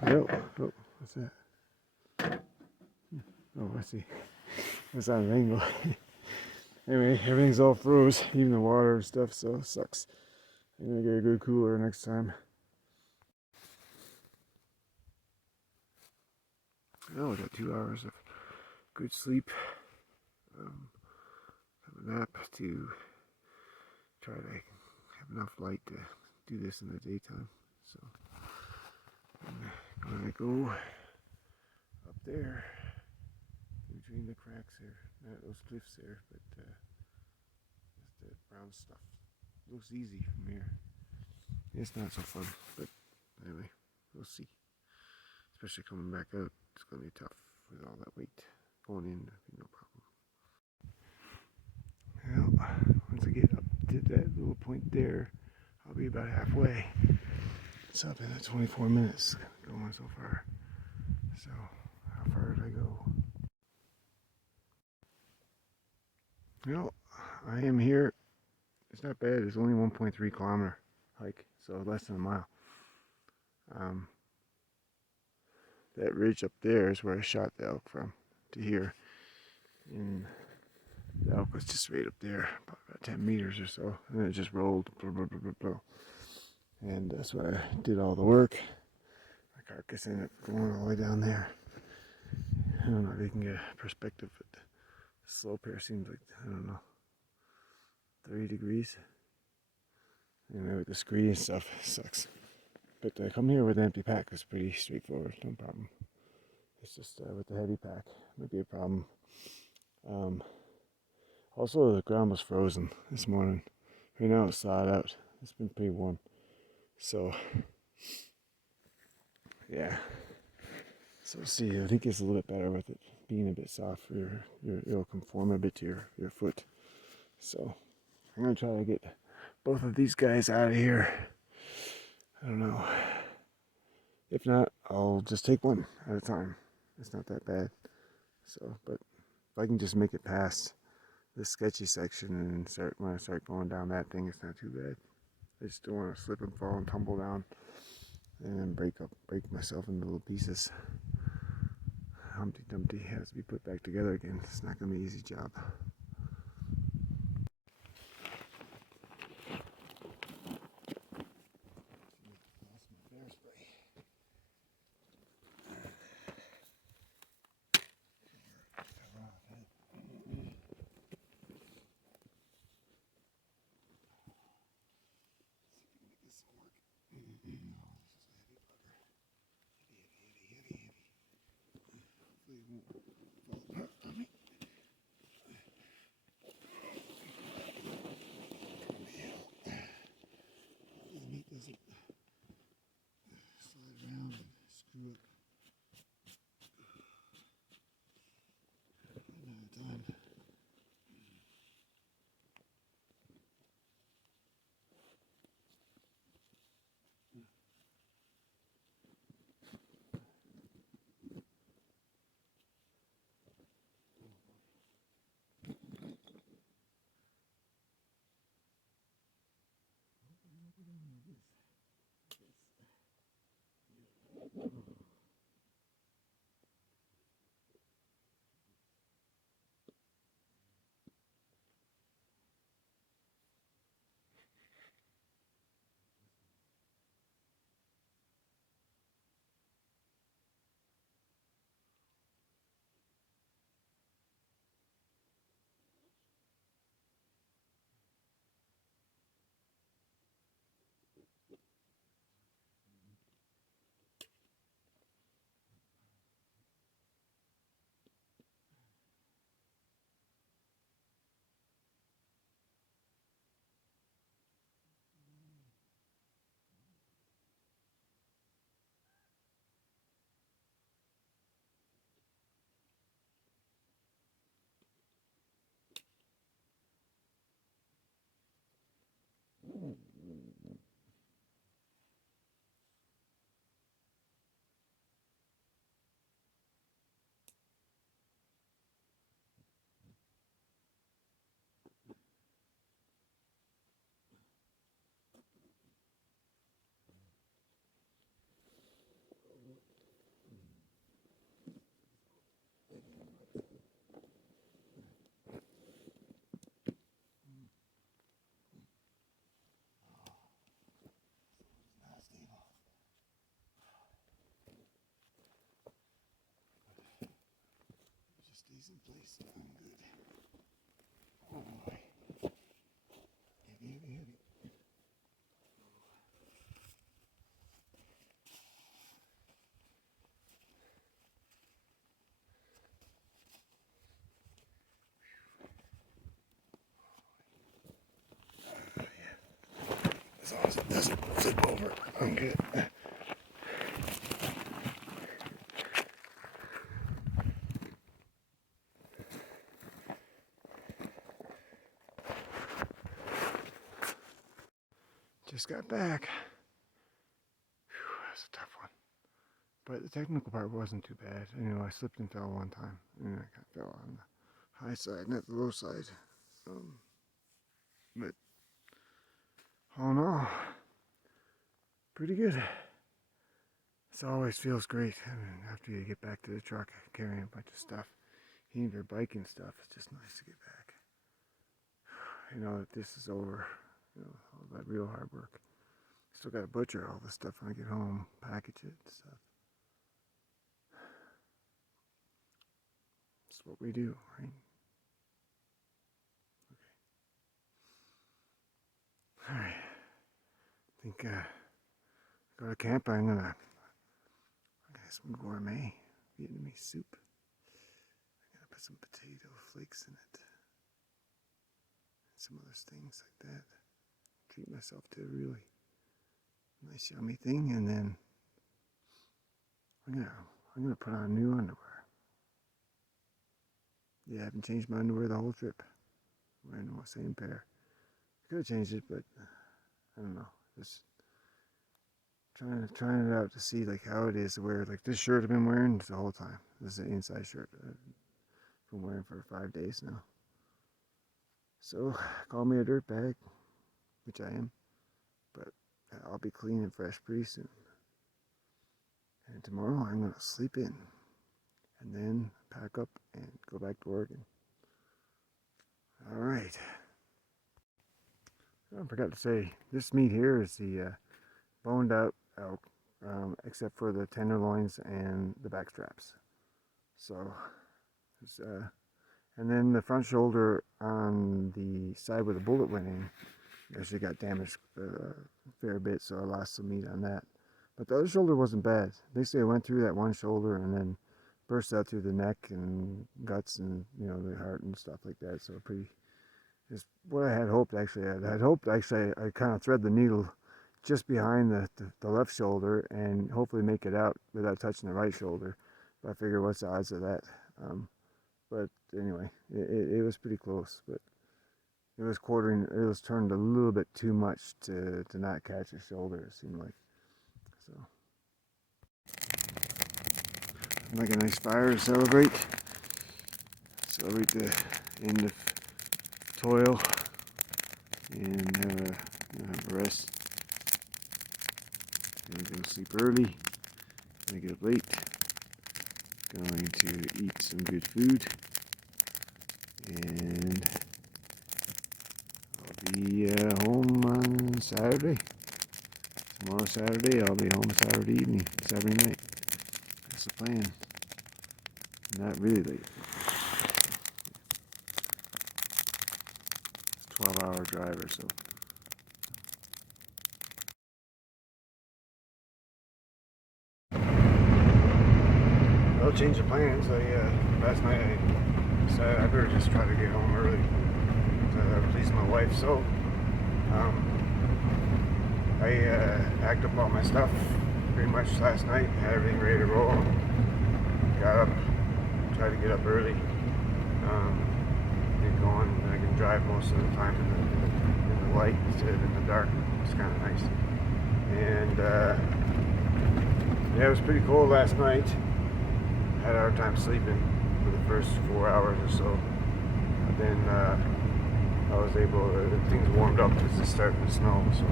Oh, what's that? Oh, I see. That's on an angle. Anyway, everything's all froze, even the water and stuff, so it sucks. I'm gonna get a good cooler next time. Oh, I got 2 hours of good sleep. Have a nap to try to have enough light to do this in the daytime. So I'm gonna go up there between the cracks there, not those cliffs there, but just the brown stuff. Looks easy from here. It's not so fun, but anyway, we'll see. Especially coming back out, it's gonna be tough with all that weight. Going in, that'd be no problem. Well, once I get up to that little point there, I'll be about halfway. It's up in 24 minutes going so far. So, how far did I go? Well, I am here. It's not bad. It's only 1.3 kilometer hike, so less than a mile. That ridge up there is where I shot the elk from, to here. And the elk was just right up there, about 10 meters or so. And it just rolled, blah, blah, blah, blah, blah. And that's why I did all the work. My carcass ended up going all the way down there. I don't know if you can get a perspective, but the slope here seems like, I don't know, 30 degrees. And with the scree and stuff, it sucks. But come here with an empty pack is pretty straightforward, no problem. It's just with the heavy pack, might be a problem. Also, the ground was frozen this morning. Right now it's thawed out. It's been pretty warm. So, yeah. So see, I think it's a little bit better with it being a bit soft. It'll conform a bit to your foot. So, I'm going to try to get both of these guys out of here. I don't know. If not, I'll just take one at a time. It's not that bad. So, but if I can just make it past this sketchy section and when I start going down that thing, it's not too bad. I just don't want to slip and fall and tumble down and then break myself into little pieces. Humpty Dumpty has to be put back together again. It's not going to be an easy job. Just decent place. I'm good. Oh boy. Heavy, heavy, heavy. As long as it doesn't flip over, I'm good. Just got back. Whew, that's a tough one. But the technical part wasn't too bad. You know, I slipped and fell one time. And I kind of fell on the high side, not the low side. But all in all, pretty good. It always feels great. I mean, after you get back to the truck carrying a bunch of stuff, even if you're biking stuff, it's just nice to get back. You know that this is over. You know, all that real hard work. Still got to butcher all this stuff when I get home, package it and stuff. That's what we do, right? Okay. All right. I think go to camp. I'm gonna get some gourmet Vietnamese soup. I'm gonna put some potato flakes in it, and some other things like that. Treat myself to a really nice, yummy thing, and then I'm gonna put on new underwear. Yeah, I haven't changed my underwear the whole trip. I'm wearing the same pair. I could have changed it, but I don't know. Just trying it out to see like how it is to wear. Like this shirt I've been wearing the whole time. This is an inside shirt I've been wearing for 5 days now. So call me a dirtbag, which I am, but I'll be clean and fresh pretty soon. And tomorrow I'm gonna sleep in, and then pack up and go back to Oregon. All right. I forgot to say, this meat here is the boned out elk, except for the tenderloins and the back straps. So, and then the front shoulder on the side where the bullet went in actually got damaged a fair bit, so I lost some meat on that. But the other shoulder wasn't bad. Basically, I went through that one shoulder and then burst out through the neck and guts and the heart and stuff like that. So pretty. Is what I had hoped actually. I had hoped actually I kind of thread the needle just behind the left shoulder and hopefully make it out without touching the right shoulder. But I figure what's the odds of that? But anyway, it was pretty close. But it was turned a little bit too much to not catch the shoulder, it seemed like. So, like a nice fire to celebrate. Celebrate the end of toil and have a rest. Go to sleep early. Gonna get up late. Going to eat some good food. And I'll be home on Saturday. Tomorrow Saturday, I'll be home Saturday evening, Saturday night. That's the plan. Not really late. 12-hour drive or so. I'll change the plans. Last night I decided I better just try to get home early to please my wife. So I packed up all my stuff pretty much last night, had everything ready to roll. Got up, tried to get up early, get going. I can drive most of the time in the light instead of in the dark. It's kind of nice. And yeah, it was pretty cold last night. Had a hard time sleeping for the first 4 hours or so. But then I was able to, things warmed up because it's starting to snow, so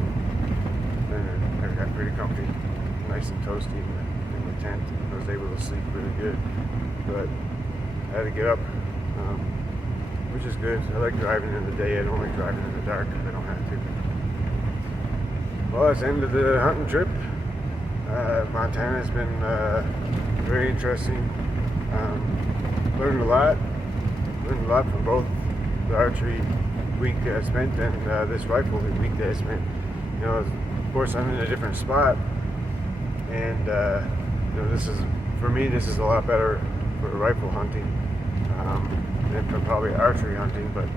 then I got pretty comfy, nice and toasty in the tent. I was able to sleep really good, but I had to get up, which is good. I like driving in the day. I don't like driving in the dark if I don't have to. Well, that's the end of the hunting trip. Montana has been very interesting. Learned a lot from both the archery week that I spent and this rifle week that I spent. You know, of course, I'm in a different spot, and you know, this is, for me, this is a lot better for rifle hunting than for probably archery hunting. But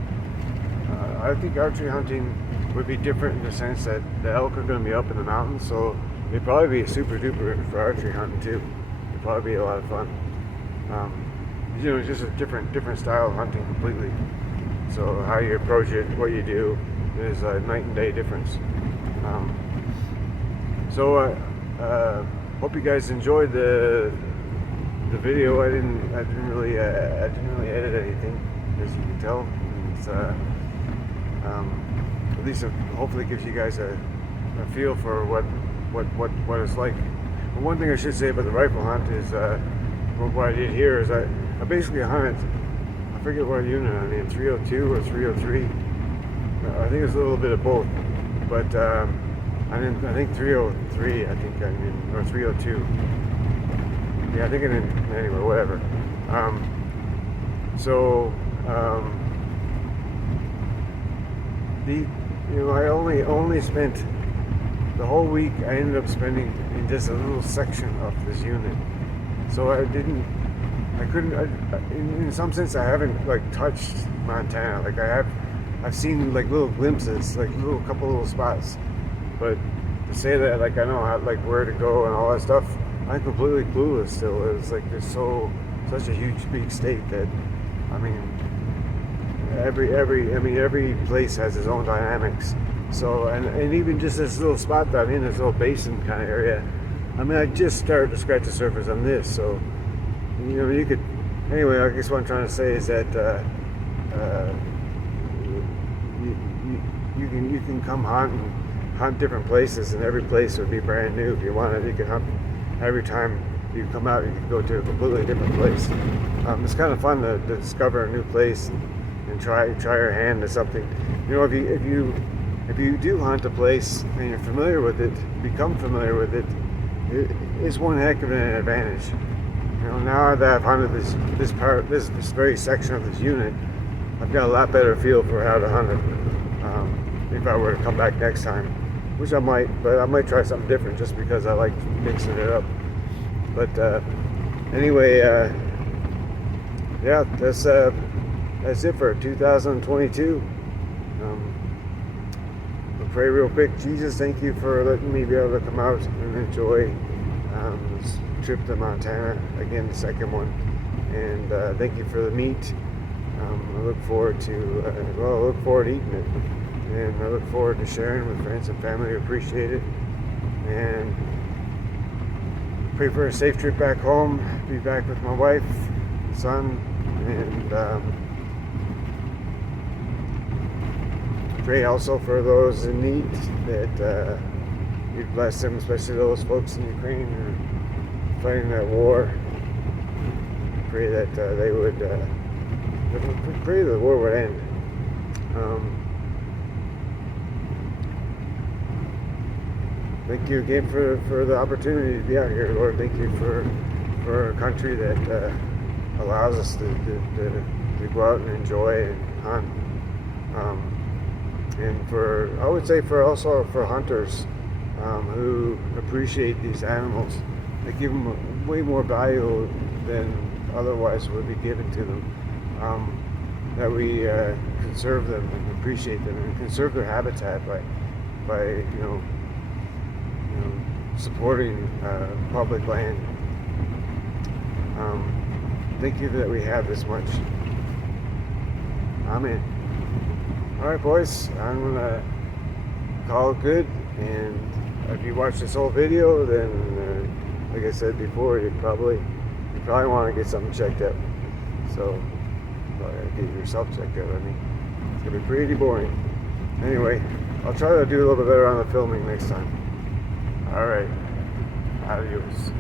I think archery hunting would be different in the sense that the elk are going to be up in the mountains, so it'd probably be super duper for archery hunting too. It'd probably be a lot of fun. You know, it's just a different style of hunting completely. So how you approach it, what you do, is a night and day difference. So hope you guys enjoyed the video. I didn't really edit anything, as you can tell. It's at least hopefully gives you guys a feel for what it's like. But one thing I should say about the rifle hunt is what I did here is I basically hunted, I forget what unit I'm in, 302 or 303. I think it's a little bit of both, but I'm in, I think 303, I think I'm in, or 302. Yeah, I think I'm in, anyway, whatever. I only spent the whole week. I ended up spending in just a little section of this unit. So in some sense, I haven't like touched Montana. Like I've seen like little glimpses, like couple little spots. But to say that like I know how, like where to go and all that stuff, I'm completely clueless still. It's like there's such a huge big state that, I mean, every place has its own dynamics. So and even just this little spot that I'm in, this little basin kind of area, I mean, I just started to scratch the surface on this. So you know, you could, anyway, I guess what I'm trying to say is that you can come hunt different places, and every place would be brand new. If you wanted, you can hunt every time you come out. You can go to a completely different place. It's kind of fun to discover a new place and try your hand at something. You know, if you do hunt a place and you're familiar with it, become familiar with it, it's one heck of an advantage. You know, now that I've hunted this very section of this unit, I've got a lot better feel for how to hunt it. If I were to come back next time, which I might, but I might try something different just because I like mixing it up. But anyway, yeah, that's it for 2022. I'll pray real quick. Jesus, thank you for letting me be able to come out and enjoy this trip to Montana, again, the second one. And thank you for the meat. I look forward to eating it. And I look forward to sharing with friends and family who appreciate it. And pray for a safe trip back home, be back with my wife, son, and pray also for those in need that you bless them, especially those folks in Ukraine who are fighting that war. Pray that they would pray that the war would end. Thank you again for the opportunity to be out here, Lord. Thank you for a country that allows us to go out and enjoy and hunt. And I would say also for hunters who appreciate these animals, they give them way more value than otherwise would be given to them. That we conserve them and appreciate them and conserve their habitat by supporting public land. Thank you that we have this much. Amen. Alright, boys, I'm gonna call it good, and if you watch this whole video, then like I said before, you probably want to get something checked out. So get yourself checked out. I mean, it's gonna be pretty boring. Anyway, I'll try to do a little bit better on the filming next time. Alright, adios.